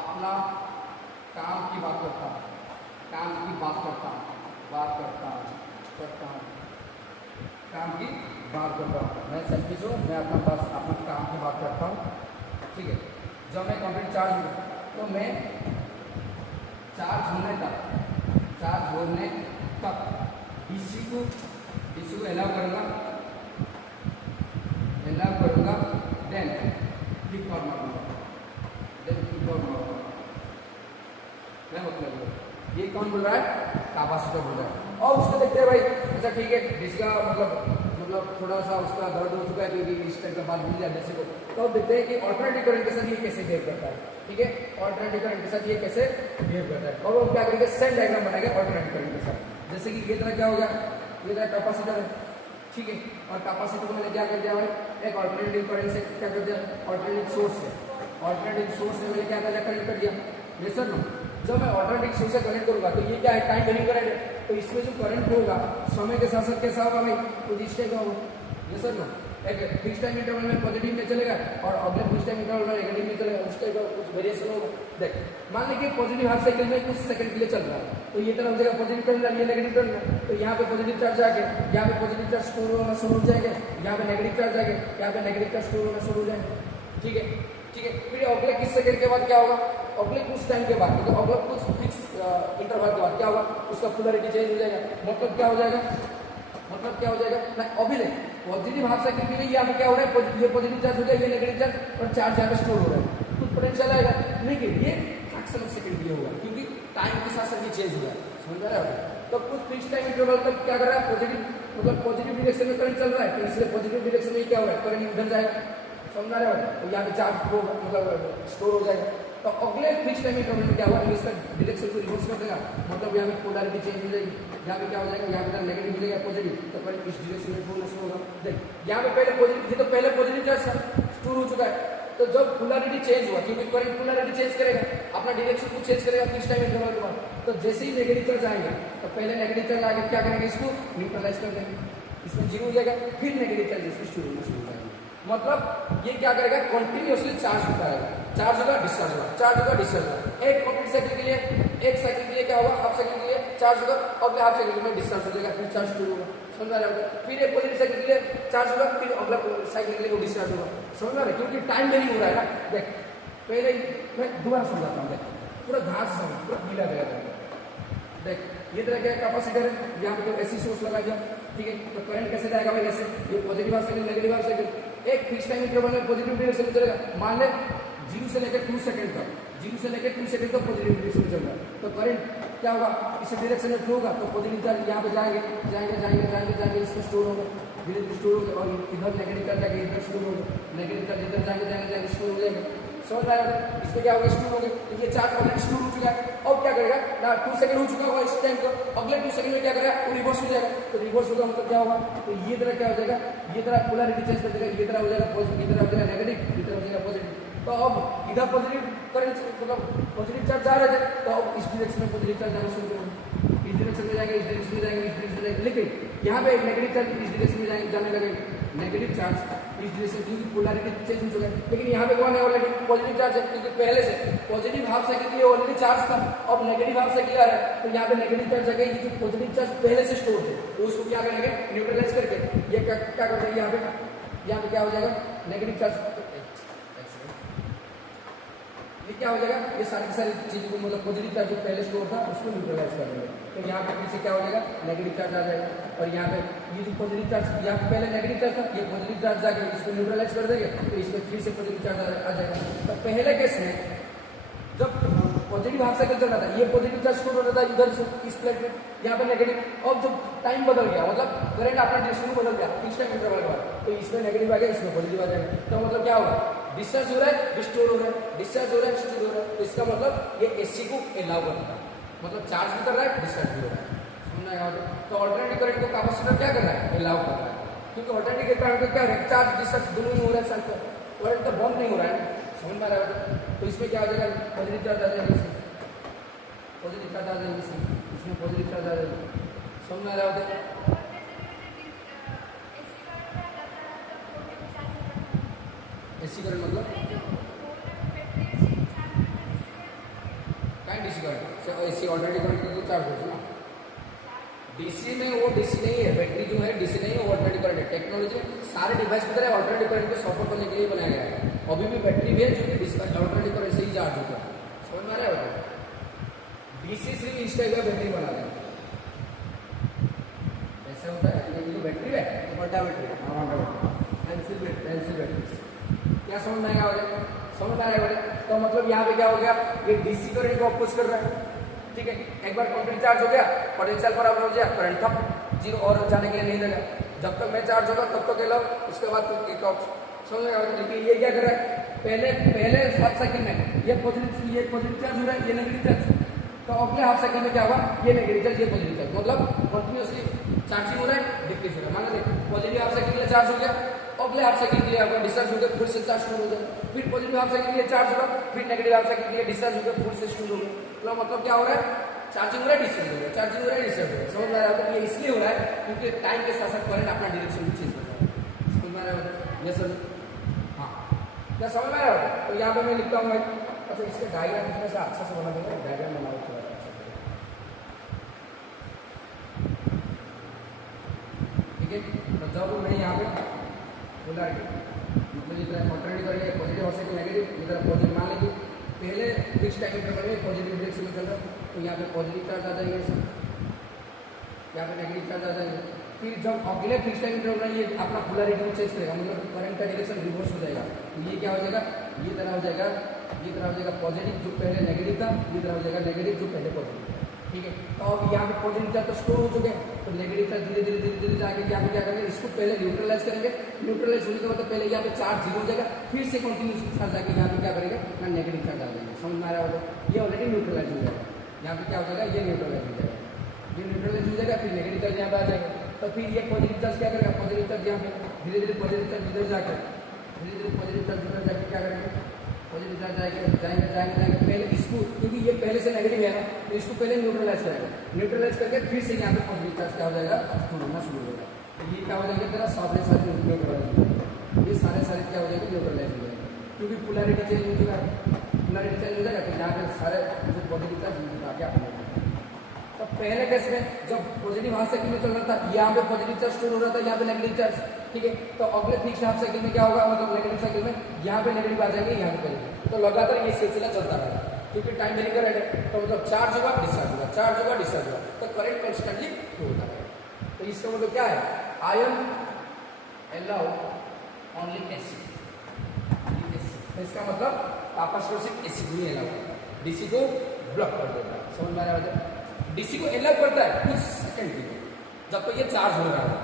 अपना काम की बात करता हूँ, काम की बात करता हूँ, काम की बात करता हूँ। मैं सेल्फिश हूँ, मैं अपना बस अपना काम की बात करता हूँ, ठीक है। जब मैं कंप्लीट चार्ज हूँ तो मैं चार्ज होने तक डीसी को अलाउ करूँगा, देन क्लिक और मारूंगा, मैं मतलब ये कौन बोल रहा है कैपेसिटर बोल रहा है। और उसको देखते हैं भाई, अच्छा ठीक है डीसी का मतलब थोड़ा सा उसका दर्द हो चुका है क्योंकि इस टाइप का बात भूल जाए डीसी को, तो अब देखते हैं कि ऑल्टरनेटिव करंट के साथ ये कैसे बिहेव करता है, ठीक है। ऑल्टरनेटिव करंट के साथ ये कैसे बिहेव करता है और वो क्या करेंगे सेम डायग्राम बनाएंगे ऑल्टरनेटिव करंट के साथ। जैसे कि ये तरह क्या हो गया, ये तरह कैपेसिटर है, ठीक है। और कैपेसिटर को मैंने क्या कर दिया भाई एक ऑल्टरनेटिव करंट से क्या कर दिया, ऑल्टरनेटिव सोर्स से मैंने क्या कर कनेक्ट कर दिया। ये सर नो जब मैं ऑल्टरनेटिव सोर्स से कनेक्ट करूंगा तो ये क्या है टाइम वेरिंग करंट है, तो इसमें जो करंट होगा समय के साथ साथ कैसा होगा भाई कुछ इस टाइप का होगा। ये सर नो एक फिक्स टाइम इंटरवल में पॉजिटिव में चलेगा और अगले फिक्स टाइम इंटरवल में नेगेटिव में चलेगा, उस टाइप का कुछ वेरिएशन होगा। देख मान लीजिए पॉजिटिव हाफ साइकिल में कुछ सेकंड के लिए चल रहा है तो ये तरफ हो जाएगा पॉजिटिव टर्मिनल, ये नेगेटिव टर्मिनल, तो यहाँ पे पॉजिटिव चार्ज आके यहाँ पे पॉजिटिव चार्ज स्टोर होना शुरू हो जाएंगे, यहाँ पे नेगेटिव चार्ज आके यहाँ पे नेगेटिव चार्ज स्टोर होना शुरू हो जाएंगे, ठीक है। फिर अगले किस सेकंड के बाद क्या होगा, अगले कुछ टाइम के बाद मतलब अगले कुछ फिक्स इंटरवल के बाद क्या होगा उसका पोलैरिटी चेंज हो जाएगा। मतलब क्या हो जाएगा ना अभी नहीं पॉजिटिव हाफ सेकंड के लिए यहाँ पे क्या हो रहा है ये पॉजिटिव चार्ज हो गया, ये नेगेटिव चार्ज और चार्ज यहाँ पे स्टोर हो रहा है तो पोटेंशियल आएगा, लेकिन ये फ्रैक्शन ऑफ सेकंड के लिए होगा क्योंकि टाइम के साथ साथ ये चेंज हुआ है, समझ रहे हो। तो कुछ फिक्स टाइम इंटरवल तक क्या कर रहा है पॉजिटिव डायरेक्शन में करंट चल रहा है, तो इसलिए पॉजिटिव डायरेक्शन में क्या हो रहा है करंट इधर जाएगा, समझ रहे हो। तो यहाँ पे चार्ज मतलब स्टोर हो जाएगा। तो अगले फिक्स टाइम इंटरवल में क्या हुआ इसका डायरेक्शन को रिवर्स कर देगा, मतलब यहाँ पे पोलैरिटी चेंज हो जाएगी, यहाँ पे क्या हो जाएगा यहाँ पे नेगेटिव हो जाएगा पॉजिटिव, तो करंट इस डायरेक्शन में फ्लो शुरू होगा। देख यहाँ पे पहले पॉजिटिव थी तो पहले पॉजिटिव चार्ज स्टोर हो चुका है, तो जब पोलैरिटी चेंज हुआ क्योंकि करंट पोलैरिटी चेंज करेगा अपना डायरेक्शन को चेंज करेगा फिक्स टाइम इंटरवल के बाद, तो जैसे ही नेगेटिव चार्ज आएंगे तो पहले नेगेटिव चार्ज आगे क्या करेंगे इसको न्यूट्रलाइज कर देंगे, इसमें जीरो हो जाएगा, फिर नेगेटिव चार्ज इसमें शुरू होना शुरू हो जाएगा। मतलब ये क्या करेगा कंटिन्यूअसली चार्ज होता रहेगा, चार्ज होगा डिस्चार्ज होगा, चार्ज होगा डिस्चार्ज होगा। एक कंप्लीट साइकिल के लिए एक साइकिल के लिए क्या होगा हाफ साइकिल के लिए चार्ज होगा, अगले हाफ साइकिल में डिस्चार्ज हो जाएगा, फिर चार्ज शुरू होगा, समझ रहे हो। फिर एक पॉजिटिव साइकिल के लिए चार्ज होगा, फिर अगला साइकिल के लिए वो डिस्चार्ज होगा, समझ रहे हो, क्योंकि टाइम वेरिंग हो रहा है ना। देख पहले मैं दोबारा समझाता हूँ, देख पूरा घास समझ पूरा गीला गया। देख ये तरह क्या कैपेसिटर है, यहाँ पे तो एसी सोर्स लगा दिया, ठीक है। तो करंट कैसे जाएगा भाई ऐसे, ये positive half cycle negative half cycle एक फिक्स टाइम इंटरवल में पॉजिटिव डायरेक्शन में चलेगा। मान ले 0 से लेकर 2 सेकंड तक पॉजिटिव डायरेक्शन में चल रहा है, तो करंट क्या होगा इस डायरेक्शन में फ्लो होगा, तो पॉजिटिव चार्ज यहाँ पे जाएंगे इसमें स्टोर होगा, धीरे धीरे स्टोर होगा और इधर नेगेटिव चार्ज जाएगा इधर स्टोर होगा, नेगेटिव चार्ज इधर जाएंगे स्टोर हो जाएगा, समझ रहा है। इसमें क्या होगा स्टोर हो गया, तो ये चार्ज ऑलरेडी स्टोर हो चुका है। अब क्या करेगा ना 2 सेकंड हो चुका होगा इस टाइम को, अगले 2 सेकंड में क्या करेगा वो रिवर्स हो जाएगा, तो रिवर्स होगा मतलब क्या होगा, तो ये तरह क्या हो जाएगा ये तरह पोलैरिटी चेंज कर देगा, ये तरह हो जाएगा पॉजिटिव, ये तरह हो जाएगा नेगेटिव, ये तरह हो जाएगा पॉजिटिव। तो अब इधर पॉजिटिव करंट मतलब पॉजिटिव चार्ज जा रहे थे, तो अब इस डायरेक्शन में पॉजिटिव चार्ज जाना शुरू करेंगे, इस डायरेक्शन में जाएंगे, इस डायरेक्शन में जाएंगे, इस डायरेक्शन में जाएंगे, लेकिन यहाँ पे नेगेटिव चार्ज इस डायरेक्शन में जाने लगेगा, नेगेटिव चार्ज इस डायरेक्शन क्योंकि पोलैरिटी चेंज हो चुका है। लेकिन यहाँ पे कौन है ऑलरेडी पॉजिटिव चार्ज है, क्योंकि पहले से पॉजिटिव हाफ साइकिल के लिए ऑलरेडी चार्ज था, अब नेगेटिव हाफ साइकिल आ रहा है, तो यहाँ पे नेगेटिव चार्ज आएगा, ये जो पॉजिटिव चार्ज पहले से स्टोर थे तो उसको क्या करेंगे न्यूट्रलाइज करके ये क्या कर देंगे यहाँ पे क्या हो जाएगा नेगेटिव चार्ज, ये क्या हो जाएगा ये सारी चीजों को मतलब पॉजिटिव चार्ज जो पहले स्टोर था उसको न्यूट्रलाइज कर देंगे, तो यहाँ पे फिर से क्या हो जाएगा नेगेटिव चार्ज आ जाएगा, और यहाँ पे ये जो पॉजिटिव चार्ज यहाँ पे पहले नेगेटिव चार्ज था ये पॉजिटिव चार्ज जाके इसको न्यूट्रलाइज कर देंगे, तो इसमें फिर से पॉजिटिव चार्ज आ जाएगा। तो पहले केस में जब पॉजिटिव हाफ साइकिल चल रहा था, ये पॉजिटिव चार्ज स्टोर हो रहा था इधर से इस प्लेट में, यहाँ पे नेगेटिव। अब जब टाइम बदल गया, मतलब करंट अपना डिरेक्शन बदल गया फिक्स टाइम इंटरवल के बाद, तो इसमें नेगेटिव आ गया, इसमें पॉजिटिव आ जाएगा। तो मतलब क्या होगा, डिस्चार्ज हो रहा है, डिस्टोर हो रहा है, डिस्चार्ज हो रहा है, स्टोर हो रहा है। तो इसका मतलब ये एसी को अलाउ करता है, मतलब चार्ज भी कर रहा है, डिस्चार्ज भी हो रहा है। समझ आएगा? तो ऑल्टरनेटिव करंट को कैपेसिटर क्या कर रहा है, अलाउ कर रहा है, क्योंकि ऑल्टरनेटिव करंट का क्या है, चार्ज डिस्चार्ज दोनों ही हो रहा है साथ में, करंट तो बंद नहीं हो रहा है। समझ में आ रहा है? तो इसमें क्या हो जाएगा, पॉजिटिव चार्ज आ जाएगा, इसमें पॉजिटिव चार्ज आ जाएगा, इसमें पॉजिटिव चार्ज आ जाएगा। समझ में आ रहा है? एसी करंट मतलब क्या, DC current AC alternative current को चार्ज होता है ना। डीसी में वो डीसी नहीं है, बैटरी जो है डीसी नहीं है, वो ऑल्टरनेटिव करंट है। टेक्नोलॉजी सारे डिवाइस की तरह ऑल्टरनेटिव करंट को सपोर्ट करने के लिए बनाया गया है। अभी भी बैटरी भी है जो कि ऑल्टरनेटिव करंट से ही चार्ज होता है। समझ में आ रहा है? डीसी सिर्फ इस टाइप का बैटरी बना रहे हैं, ऐसा होता है। ये जो बैटरी है बड़ा बैटरी, पेंसिल बैटरी, क्या समझ में आएगा? समझ में आ रहा है? तो मतलब यहाँ पे क्या हो गया, ये डीसी करंट को अपोज कर रहा है, ठीक है। एक बार कंप्लीट चार्ज हो गया, पोटेंशियल बराबर हो गया, करंट था जीरो और जाने के लिए नहीं देगा। जब तक मैं चार्ज होगा तब तक अलाउ, उसके बाद एक ऑफ। समझ में आएगा? लेकिन ये क्या कर रहा है, पहले हाफ साइकिल में ये पॉजिटिव चार्ज हो रहा है, ये नेगेटिव चार्ज, तो अगले हाफ साइकिल में क्या होगा, ये नेगेटिव चार्ज, ये पॉजिटिव चार्ज, मतलब कंटिन्यूअसली चार्जिंग हो रहा है, डिक्रीज हो रहा है। मान लो पॉजिटिव हाफ साइकिल के लिए चार्ज हो गया, अगले हाफ साइकिल के लिए आपका डिस्चार्ज हो गया, फिर से चार्ज शुरू हो जाएगा, फिर पॉजिटिव हाफ साइकिल के लिए चार्ज होगा, फिर नेगेटिव हाफ साइकिल के लिए डिस्चार्ज हो गया, फिर से शुरू हो गया। तो मतलब क्या हो रहा है, चार्जिंग हो रहा है, डिस्चार्ज हो रहा है, चार्जिंग हो रहा है, डिस्चार्ज हो रहा है। समझ में आ रहा है? ये इसलिए हो रहा है क्योंकि टाइम के साथ साथ करंट अपना डायरेक्शन भी चेंज करता है। समझ में आ रहा है? ये सर, हाँ, क्या समझ में आ रहा है? तो यहाँ पे मैं लिखता हूँ, अच्छा इसका डायग्राम कितना सा अच्छा से बना देगा, डायग्राम बनाओ थोड़ा अच्छा से, ठीक है। तो जब मैं यहाँ पे बोला मतलब इधर ऑल्टरनेटिव कर लिया, पॉजिटिव हो सके नेगेटिव, इधर पॉजिटिव मान लीजिए, पहले फिक्स टाइम इंटरवल में पॉजिटिव डायरेक्शन में चल रहा है, तो यहाँ पे पॉजिटिव चार्ज आ जाएंगे, यहाँ पे नेगेटिव चार्ज आ जाएंगे। फिर जब अगले फिक्स टाइम इंटरवल में ये अपना पोलैरिटी में चेंज करेगा, मतलब करंट का डायरेक्शन रिवर्स हो जाएगा, तो ये क्या हो जाएगा, ये तरह हो जाएगा, ये तरह हो जाएगा पॉजिटिव जो पहले नेगेटिव था, ये तरह हो जाएगा नेगेटिव जो पहले पॉजिटिव था, ठीक है। तो अब यहाँ पे पॉजिटिव चार्ज तो स्टोर हो चुके हैं, तो नेगेटिव चार्ज धीरे धीरे जाके यहाँ पे क्या करेंगे, इसको पहले न्यूट्रलाइज करेंगे, न्यूट्रलाइज होने के बाद पहले यहाँ पे चार्ज जीरो हो जाएगा, फिर से कंटिन्यूस चार्ज जाके यहाँ पे क्या करेगा ना, नेगेटिव चार्ज आ जाएगा। समझ में आ रहा होगा? ये ऑलरेडी न्यूट्रलाइज हो जाएगा, यहाँ पे क्या हो जाएगा, ये न्यूट्रलाइज हो जाएगा, ये न्यूट्रलाइज हो जाएगा, फिर नेगेटिव चार्ज यहाँ पे आ जाएगा, तो फिर ये पॉजिटिव चार्ज क्या करेगा, पॉजिटिव चार्ज यहाँ पे धीरे धीरे पॉजिटिव चार्ज इधर जाकर, धीरे धीरे पॉजिटिव चार्ज इधर जाकर क्या करेंगे, पॉजिटिव चार्ज जाएंगे, पहले इसको, क्योंकि ये पहले से नेगेटिव है ना, तो इसको पहले न्यूट्रलाइज करेगा, न्यूट्रलाइज करके फिर से यहाँ पे पॉजिटिव चार्ज क्या हो जाएगा, होना शुरू हो जाएगा। तो ये क्या हो जाएगा, तेरा सारे न्यूट्रलाइज हो जाएगा, ये सारे क्या हो जाएंगे, न्यूट्रलाइज हो जाएगा, क्योंकि पोलैरिटी चेंज हो जाएगा, पोलैरिटी चेंज हो जाएगा, तो यहाँ पे सारे पॉजिटिव चार्ज क्या हो जाएगा। तो पहले केस में जब पॉजिटिव हाफ साइकिल में चल रहा था, यहाँ पे पॉजिटिव चार्ज स्टोर हो रहा था, यहाँ पे नेगेटिव चार्ज, ठीक है। तो अगले फिक्स हाफ साइकिल में क्या होगा, मतलब नेगेटिव साइकिल में यहाँ पे नेगेटिव आ जाएंगे, यहाँ पे पॉजिटिव, तो लगातार ये सिलसिला चलता रहेगा, क्योंकि टाइम वेरी करंट है, तो मतलब चार्ज होगा, डिस्चार्ज होगा, चार्ज होगा, डिस्चार्ज होगा, तो करंट कॉन्स्टेंटली होता रहेगा। तो इसका मतलब क्या है, I am allow only AC, तो इसका मतलब कैपेसिटर सिर्फ एसी को ही अलाउ करता है, डीसी को ब्लॉक कर देता है। समझ में आ रहा है? डीसी को अलाउ करता है कुछ सेकंड के लिए, जब तक ये चार्ज हो रहा है,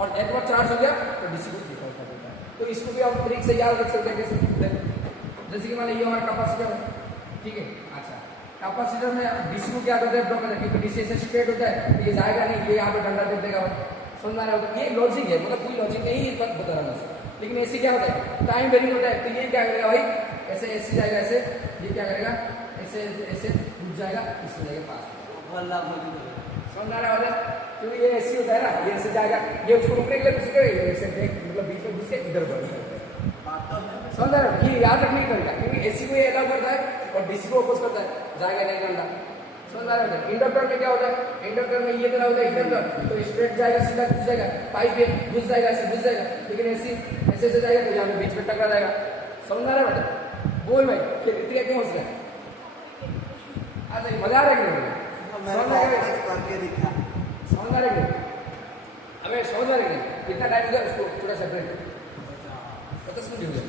और एक बार चार्ज हो गया तो डीसी को डिफॉल्ट कर देता है। तो इसको भी हम ट्रिक से याद रख सकते हैं, कैसे, जैसे कि मान लीजिए हमारा कैपेसिटर है, ठीक है। अच्छा, कैपेसिटर में डीसी को क्या करता है, ब्लॉक करता है, क्योंकि डीसी से स्ट्रेट होता है, तो ये जाएगा नहीं, ये यहाँ पे डंडा दे देगा। समझ में आ रहा होगा? ये लॉजिक है, मतलब कोई लॉजिक नहीं है, बता रहा हूँ। लेकिन ऐसे क्या होता है, टाइम वेरिंग होता है, तो ये क्या करेगा भाई, ऐसे ऐसे जाएगा, ऐसे, ये क्या करेगा, ऐसे ऐसे घुस जाएगा, इसमें जाएगा पास। समझ आ रहा है? क्योंकि ये ऐसी होता है ना, ये ऐसे जाएगा, ये उसको रुकने के लिए कुछ करेगा, ऐसे मतलब बीच में घुस के इधर बढ़ जाएगा। समझ आ रहा है? ये याद रखने की तरीका, क्योंकि एसी को ये अलाउ करता है और डीसी को अपोज करता है, जाएगा नहीं डंडा। समझ आ रहा है? इंडक्टर में क्या होता है, इंडक्टर में ये तरह होता है, इंडक्टर तो स्ट्रेट जाएगा, सीधा घुस जाएगा, पाइप पे घुस जाएगा, ऐसे घुस जाएगा, लेकिन ऐसे ऐसे जाएगा तो यहाँ पे बीच में टकरा जाएगा। समझ आ रहा है? बोल भाई, इतने क्यों हंस रहे हैं? अच्छा, मजा आ रहा है कि नहीं? समझ आ रहा है? अबे समझ आ रहा है? कितना टाइम हो गया उसको थोड़ा सेपरेट, 50 मिनट हो गया।